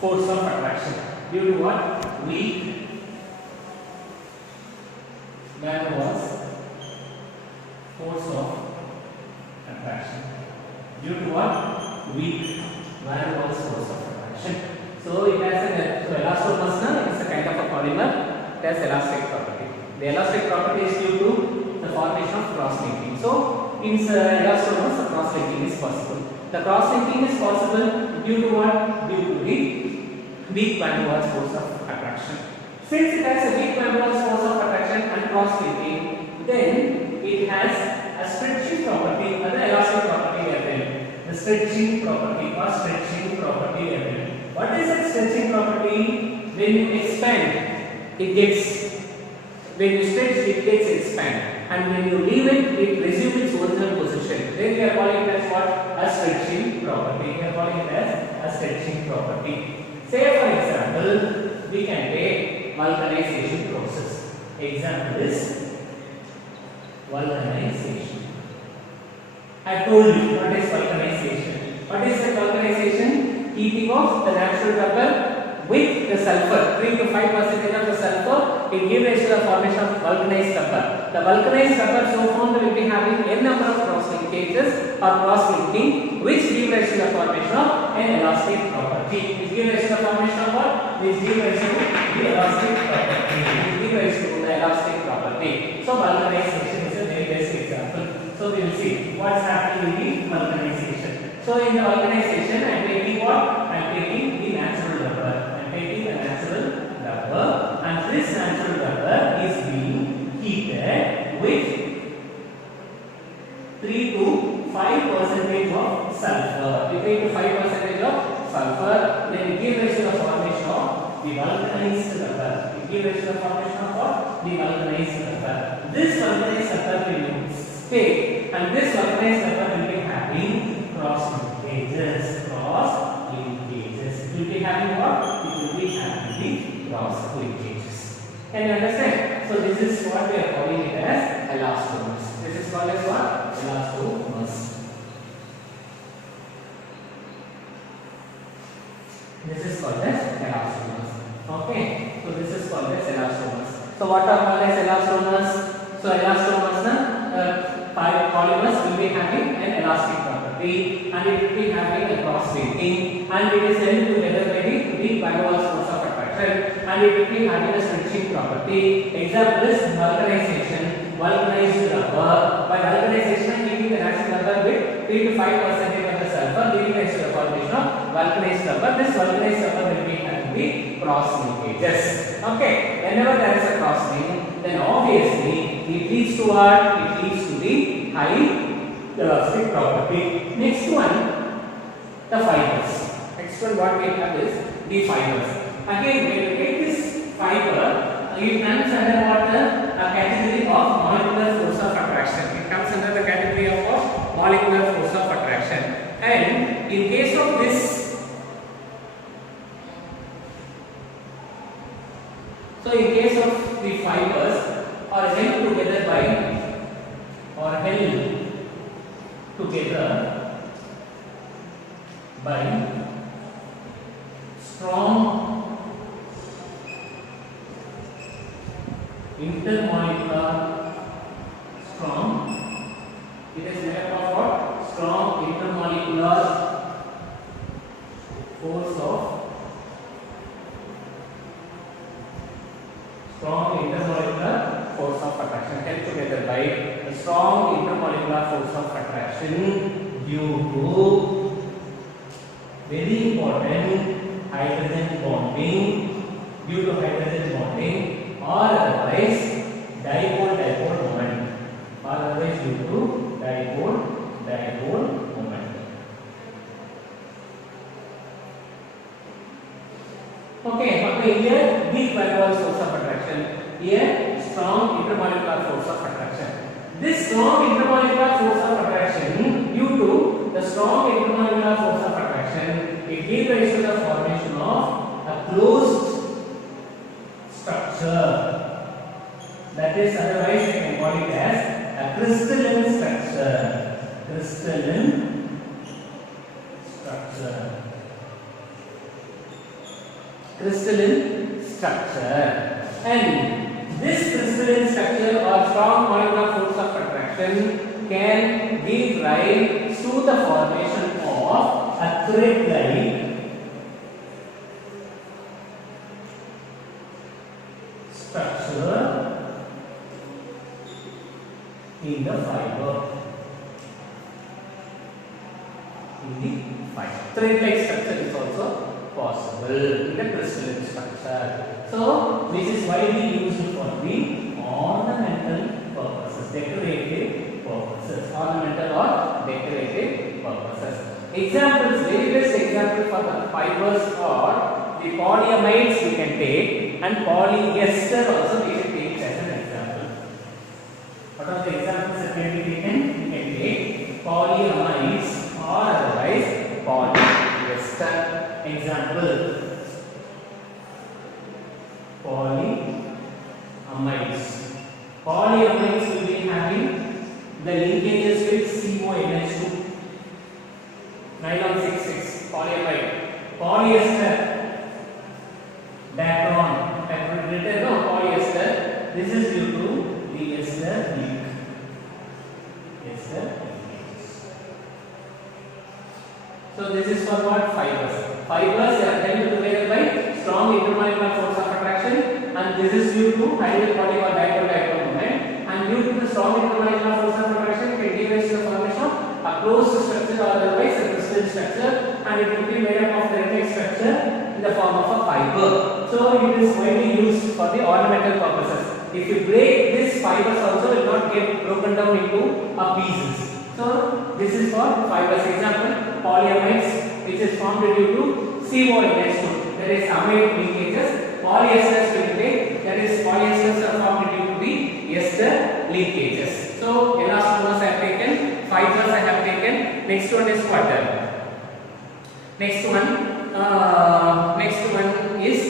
force of attraction. Due to what? Weak van der Waals force of attraction. Due to what? Weak van der Waals force of attraction. So it has an elastomers, it's a kind of a polymer. It has elastic property. The elastic property is due to the formation of cross linking. So in elastomers, the cross linking is possible. The cross linking is possible due to what? Due to the weak van der Waals force of attraction. Since it has a weak van der Waals force of attraction and cross linking, then it has a stretching property and the elastic property level. The stretching property or stretching property level. What is that stretching property? When you expand, when you stretch, it gets expand, and when you leave it, it resumes property. Say for example, we can take vulcanization process. Example is vulcanization. I told you what is vulcanization. What is the vulcanization? Heating of the natural rubber with the sulfur. 3 to 5% of the sulfur, it gives rise to the formation of vulcanized rubber. The vulcanized rubber so formed will be having n number of cross linkages or cross linking, which give rise to the formation of an elastic property. Which give rise to the formation of what? Which give rise to the elastic property. Which give rise to the elastic property. So vulcanization is a very best example. So we will see what's happening in the vulcanization. So in the vulcanization, I am taking what? I am taking the natural rubber. I am taking the natural rubber, and this natural rubber is being heated with 3 to 5% of sulfur. 3 to 5% of sulfur. Then it gives rise to the formation of the vulcanized rubber. It gives rise to the formation of what? The vulcanized rubber. This vulcanized rubber will stay, and this vulcanized rubber will be having cross linkages. Cross linkages. It will be having what? It will be having the cross linkages. Can you understand? So this is what we are calling it as elastomers. This is called as what? Elastomers. This is called as elastomers. Okay. So this is called as elastomers. So what are called as elastomers? So elastomers, polymers will be having an elastic property, and it will be having a cross linking, and it is held together by the van der Waals force of attraction, and it will be having a stretching property. Example is vulcanization. Vulcanized rubber. By vulcanization, keeping the natural rubber with 3 to 5% of the sulfur, giving rise to the formation of vulcanized rubber. This vulcanized rubber will be having the cross linkages. Okay. Whenever there is a cross link, then obviously it leads to what? It leads to the high elastic property. Next one, the fibers. Next one, what we have is the fibers. Again, when you take this fiber, it comes under what? A category of molecular force of attraction. It comes under the category of what? Molecular force of attraction. And in case of this, so in case of the fibers are held together by strong intermolecular it is made up of what? Strong intermolecular force of attraction held together by a strong intermolecular force of attraction due to very important hydrogen bonding or otherwise dipole moment due to dipole moment. Okay, here weak van der Waals force of attraction, here strong intermolecular force of attraction. This strong intermolecular force of attraction, due to the strong intermolecular force of attraction, it gives rise to the formation of a closed structure. That is, otherwise we can call it as a crystalline structure. And this crystalline structure or strong molecular force of attraction can give rise to the formation of a thread-like structure in the fiber. Thread-like structure is also possible in the crystalline structure. So this is widely used for the ornamental purposes, decorative purposes, Examples, very best example for the fibers are the polyamides we can take, and polyester also we can take as an example. What are the examples that can be taken? We can take polyamides or otherwise polyester. Example used with CONH2. Nylon 66 polyamide. Polyester Dacron. I have written no polyester. This is due to the ester leak. Ester leakage. So this is for what? Fibers. Fibers are held together by strong intermolecular force of attraction, and this is due to hydrogen bonding or dipole-dipole moment. And due to the strong intermolecular force of attraction, can give rise to the formation of a closed structure or otherwise a crystal structure, and it will be made up of the next structure in the form of a fiber. So it is widely used for the ornamental purposes. If you break this, fibers also will not get broken down into pieces. So this is for fibers. Example, polyamides, which is formed due to CONH2, that is amide leakages. Polyesters will take, that is polyesters are formed due to the ester leakages. So elastomers I have taken, fibers I have taken. Next one is what? Next one is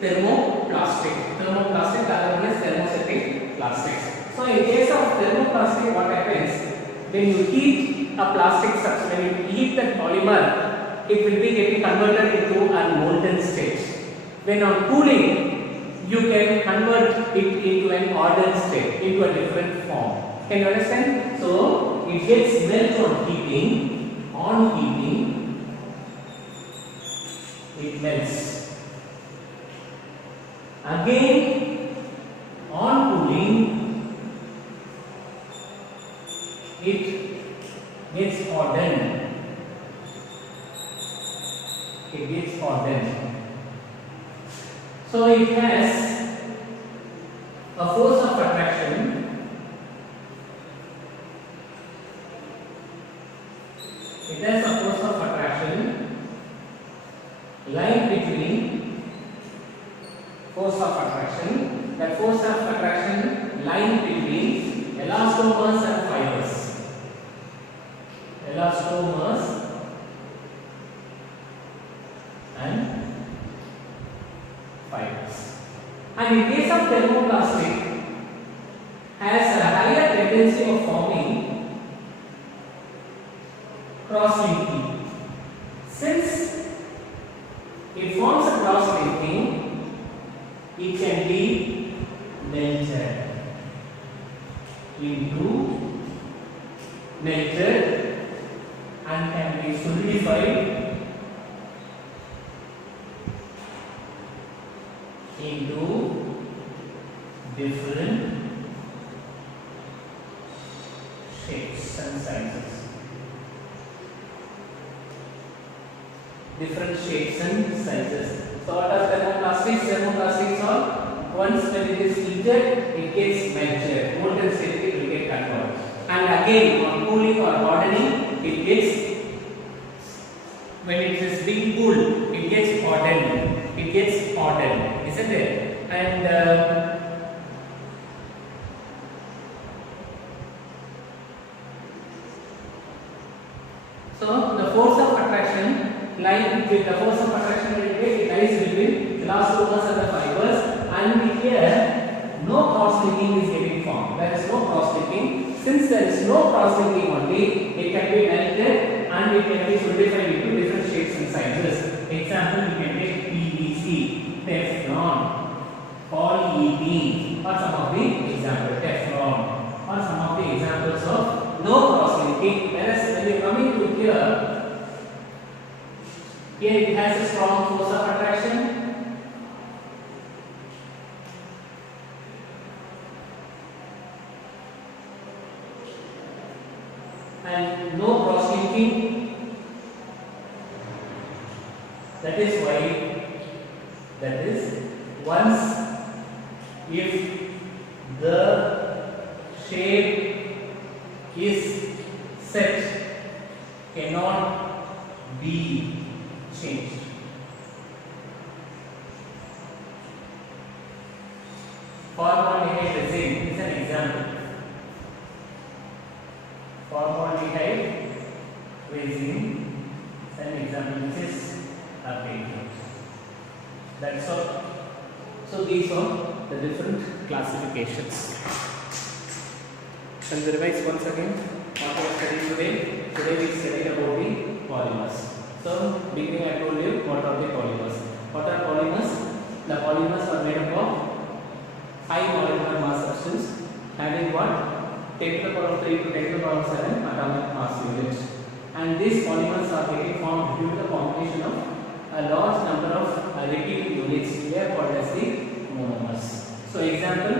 thermoplastic. Thermoplastic, the other one is thermostatic plastics. So in case of thermoplastic, what happens? When you heat a plastic substance, when you heat that polymer, it will be getting converted into a molten state. When on cooling, you can convert it into an ordered state, into a different form. Can you understand? So it gets melt on heating. On heating, it melts. Again, on cooling, it gets hardened. It gets hardened. So it has a force of attraction. It has a force of attraction lying between force of attraction. That force of attraction lying between elastomers and fibers. Elastomers and fibers. And in case of thermoplastic, has a higher tendency of forming cross-linking. Since it forms a cross-linking, it can be melted and can be solidified into different shapes and sizes. Different shapes and sizes. So what are thermoplastics? Thermoplastics are, once when it is heated, it gets melted. Molten state it will get converted. And again, on cooling or hardening, it gets, when it is being cooled, it gets hardened. It gets hardened, isn't it? And so the force of attraction lies between the force of attraction lies between elastomers and the fibers, and here no cross-linking is getting formed. There is no cross-linking. Since there is no cross-linking only, it can be melted and it can be solidified into different shapes and sizes. Example, we can take PVC, Teflon, polyethylene, or some of the examples, Teflon, or some of the examples of no cross-linking. Whereas when you are coming to here it has a strong force of attraction. And no cross-linking. That is why, that is, once if the shape is set, cannot be changed. Formaldehyde resin is an example. Formaldehyde resin is an example, which is a paint. That's all. So these are the different classifications. Can we revise once again? beginning I told you what are the polymers. What are polymers? The polymers are made up of high molecular mass substance having what? 10 to the power of 3 to 10 to the power of 7 atomic mass units. And these polymers are getting formed due to the combination of a large number of repeating units. They are called as the monomers. So example,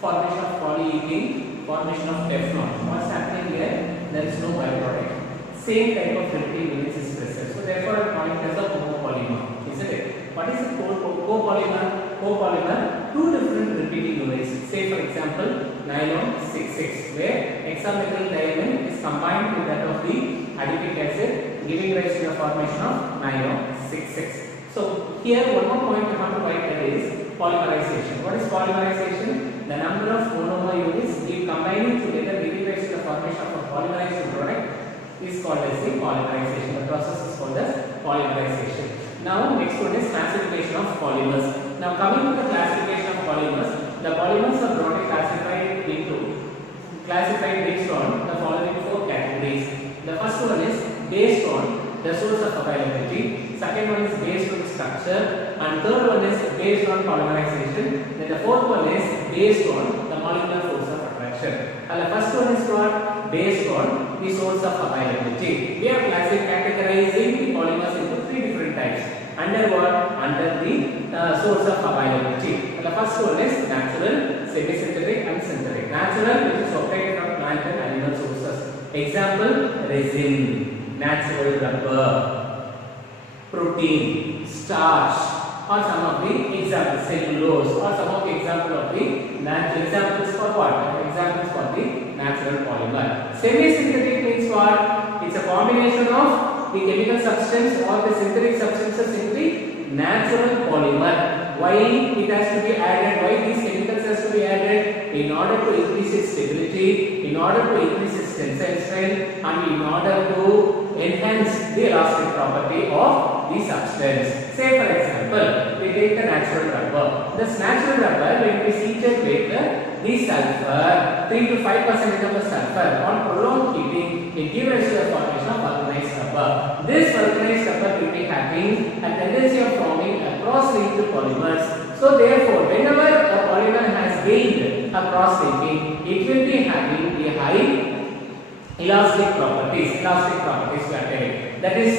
formation of polyethylene, formation of Teflon. What's happening here? There is no byproduct. Same type of repeating units is present. So therefore I am calling it as a homopolymer, isn't it? What is a copolymer? Copolymer, two different repeating units. Say for example, nylon 6,6, where hexamethyldiamine is combined with that of the adipic acid, giving rise to the formation of nylon 6,6. So here one more point you have to write that is polymerization. What is polymerization? The number of monomer units if combining together giving rise to the formation of a polymerized product is called as the polymerization. The process is called as polymerization. Now next one is classification of polymers. Now coming to the classification of polymers, the polymers are broadly classified based on the following four categories. The first one is based on the source of availability, second one is based on structure, and third one is based on polymerization. Then the fourth one is based on the molecular force of attraction. And the first one is what? Based on the source of availability. We are categorizing the polymers into three different types. Under what? Under the source of availability. And the first one is natural, semi-synthetic and synthetic. Natural, which is obtained from plant and animal sources. Example, resin, natural rubber, protein, starch, or some of the examples, cellulose, or some of the example of the natural examples for what? Examples for the natural polymer. Semi-synthetic means what? It's a combination of the chemical substance or the synthetic substances in the natural polymer. Why it has to be added? Why these chemicals has to be added? In order to increase its stability, in order to increase its tensile strength, and in order to enhance the elastic property of the substance. Say for example, we take the natural rubber. This natural rubber, when we heated with the sulfur, 3 to 5% of the sulfur on prolonged heating, it gives rise to the formation of vulcanized rubber. This vulcanized rubber will be having a tendency of forming a cross-linked polymers. So therefore, whenever a polymer has gained a cross-linking, it will be having the high elastic properties we are telling. That is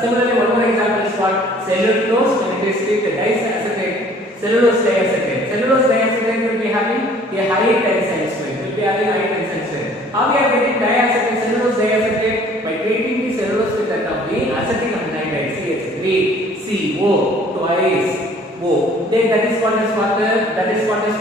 similarly one more example is what? Cellulose, when it is treated diacetate, cellulose diacetate. Cellulose diacetate will be having a high tensile strength. Will be having high tensile strength. How we are getting diacetate, cellulose diacetate? By treating the cellulose with that of the acetic anhydride, CH3, CO, twice O. Then that is called as what? That is called as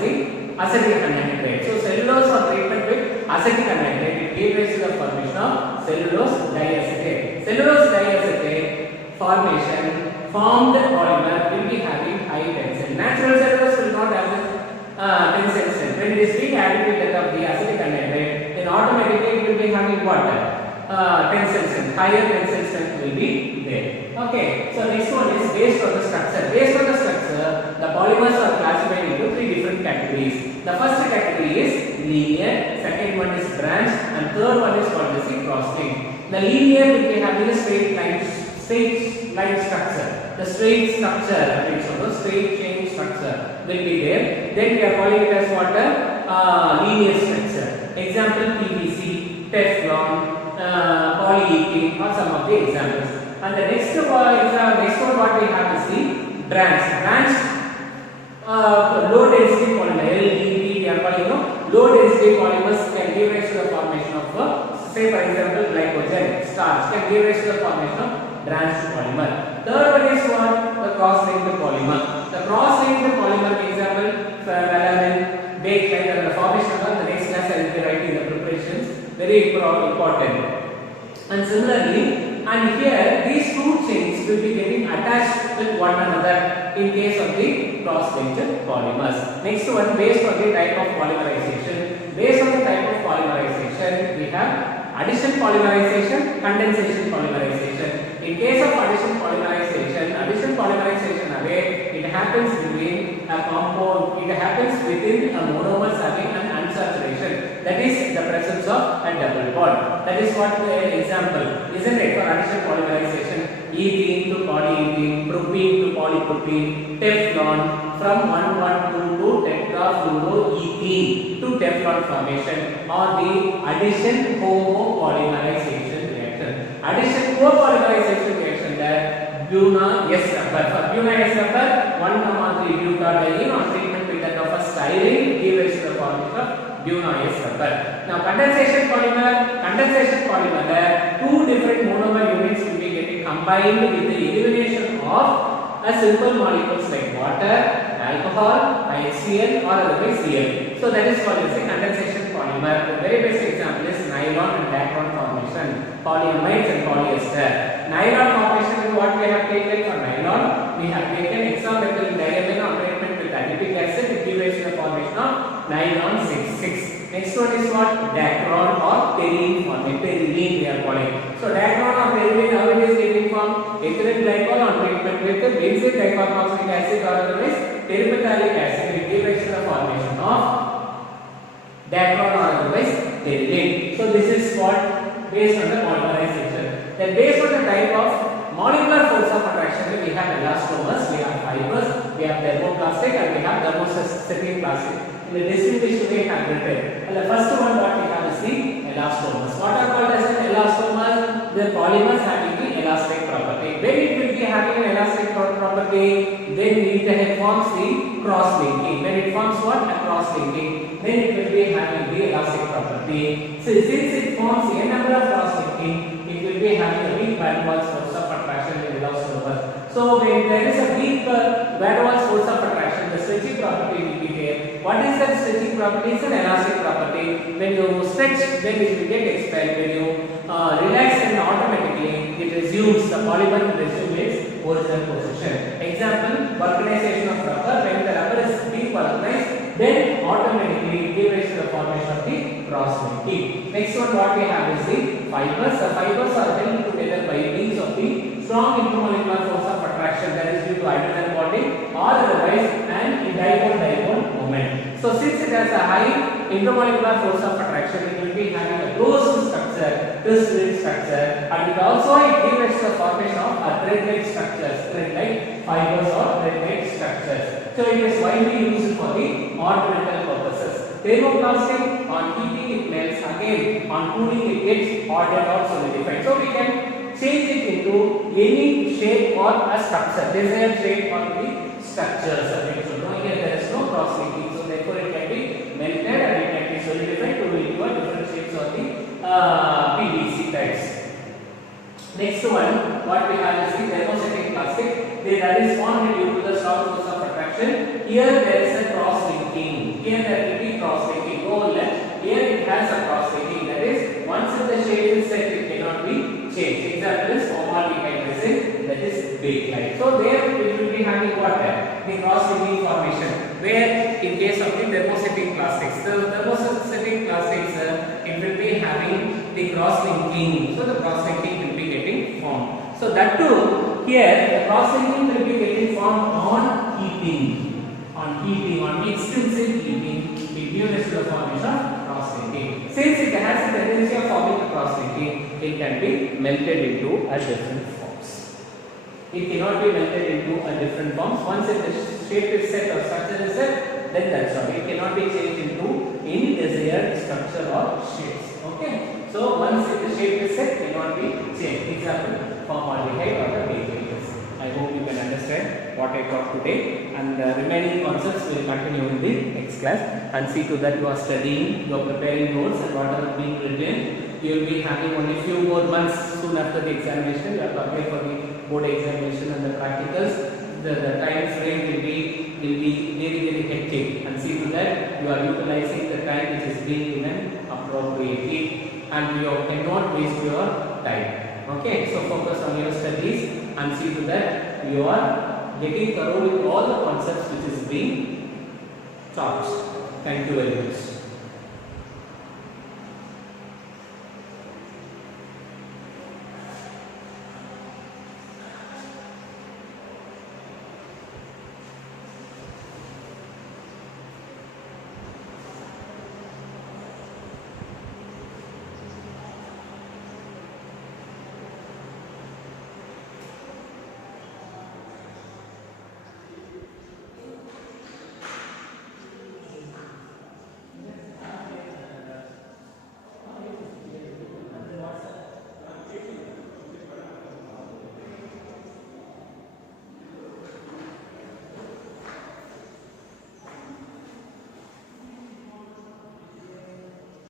the acetic anhydride. So cellulose on treatment with acetic anhydride, it gives rise to the formation of cellulose diacetate. Cellulose diacetate formation formed polymer will be having high tensile. Natural cellulose will not have this tensile strength. When it is being added with that of the acetic anhydride, then automatically it will be having what? Tensile strength. Higher tensile strength will be there. Okay. So next one is based on the structure. Based on the structure, the polymers are classified into three different categories. The first category is linear, second one is branch, and third one is called as the cross-link. The linear will be having a straight line structure. The straight structure, the straight chain structure will be there. Then we are calling it as what? Linear structure. Example, PVC, Teflon, polyethylene, or some of the examples. And the next one what we have is the branch. Low density polymer, LDP, we are calling low density polymers can give rise to the formation of say for example glycogen, starch can give rise to the formation of branched polymer. Third one is what? The cross-linked polymer. The cross-linked polymer example, vanillin, bakelite, and the formation of the next class I will be writing the preparations. Very important. And similarly, and here these two chains will be getting attached with one another in case of the cross-linked polymers. Next one, based on the type of polymerization. Based on the type of polymerization, we have addition polymerization, condensation polymerization. In case of addition polymerization away, it happens between a compound, it happens within a monomers having an unsaturation. That is the presence of a double bond. That is what the example, isn't it? For addition polymerization, ethene to polyethene, propene to polypropene, Teflon from 112 to tetrafluoroethene to Teflon formation, or the addition homopolymerization reaction. Addition copolymerization reaction there, Buna S rubber. For Buna S rubber, 1,3 butadiene on treatment with that of a styrene gives the formation of Buna S rubber. Now condensation polymer there, two different monomer units will be getting combined with the elimination of a simple molecules like water, alcohol, HCl or otherwise Cl. So that is called as a condensation polymer. The very best example is nylon and Dacron formation, polyamides and polyester. Nylon formation is what we have taken for nylon. We have taken hexamethyl diamine on treatment with adipic acid. It gives rise to the formation of nylon 6,6. Next one is what? Dacron or terylene formation. Terylene we are calling. So Dacron or terylene, how it is getting formed? Ethylene glycol on treatment with the benzene dicarboxylic acid or otherwise terephthalic acid. It gives rise to the formation of Dacron or otherwise terylene. So this is what based on the polymerization. Then based on the type of molecular force of attraction, we have elastomers, we have fibers, we have thermoplastic and we have thermostatic plastic. In the distinguished way have written. And the first one what we have is the elastomers. What are called as an elastomers? The polymers having the elastic property. When it will be having an elastic property, then it forms the cross linking. When it forms what? A cross linking. Then it will be having the elastic property. So since it forms a number of cross linking, it will be having a weak van der Waals force of attraction in elastomers. So when there is a weak van der Waals force of attraction, the stretching property will be there. What is that stretching property? It's an elastic property. When you stretch, then it will get expelled. When you relax, and automatically it resumes, the polymer will resume its original position. Example, vulcanization of rubber. When the rubber is being vulcanized, then automatically it gives rise to the formation of the cross linking. Next one what we have is the fibers. The fibers are held together by means of the strong intermolecular force of attraction, that is due to hydrogen bonding or otherwise an dipole-dipole moment. So since it has a high intermolecular force of attraction, it will be having a closed structure, twist-ring structure, and it also gives rise to the formation of a thread-like structures, thread-like fibers or thread-like structures. So it is widely used for the ornamental purposes. Thermoplastic, on heating it melts, again on cooling it gets hardened or solidified. So we can change it into any shape or a structure, desired shape or the structures. So here there is no cross linking, so therefore it can be melted and it can be solidified to into different shapes of the PVC types. Next one, what we have is the thermostatic plastic. That is formed due to the strong force of attraction. Here there is a cross linking. Here there will be cross linking. Go left. Here it has a cross linking. That is, once the shape is set, it cannot be changed. Example is formaldehyde resin, that is bakelite. So there it will be having what? The cross linking formation. Where in case of the thermostatic plastics, the thermostatic plastics, it will be having the cross linking. So the cross linking will be getting formed. So that too, here the cross linking will be getting formed on heating, on extensive heating. It gives us the formation of cross linking. Since it has the tendency of forming the cross linking, it can be melted into a different forms. It cannot be melted into a different forms. Once the shape is set or structure is set, then that's all. It cannot be changed into any desired structure or shapes. Okay. So once the shape is set, cannot be changed. Example, formaldehyde or the bakelite. I hope you can understand what I taught today, and the remaining concepts will continue in the next class. And see to that you are studying, you are preparing notes, and whatever being written, you will be having only few more months soon after the examination. You have to apply for the board examination and the practicals. The time frame will be very hectic, and see to that you are utilizing the time which is being given appropriately, and you cannot waste your time. Okay, so focus on your studies and see to that you are getting thorough with all the concepts which is being taught. Thank you very much.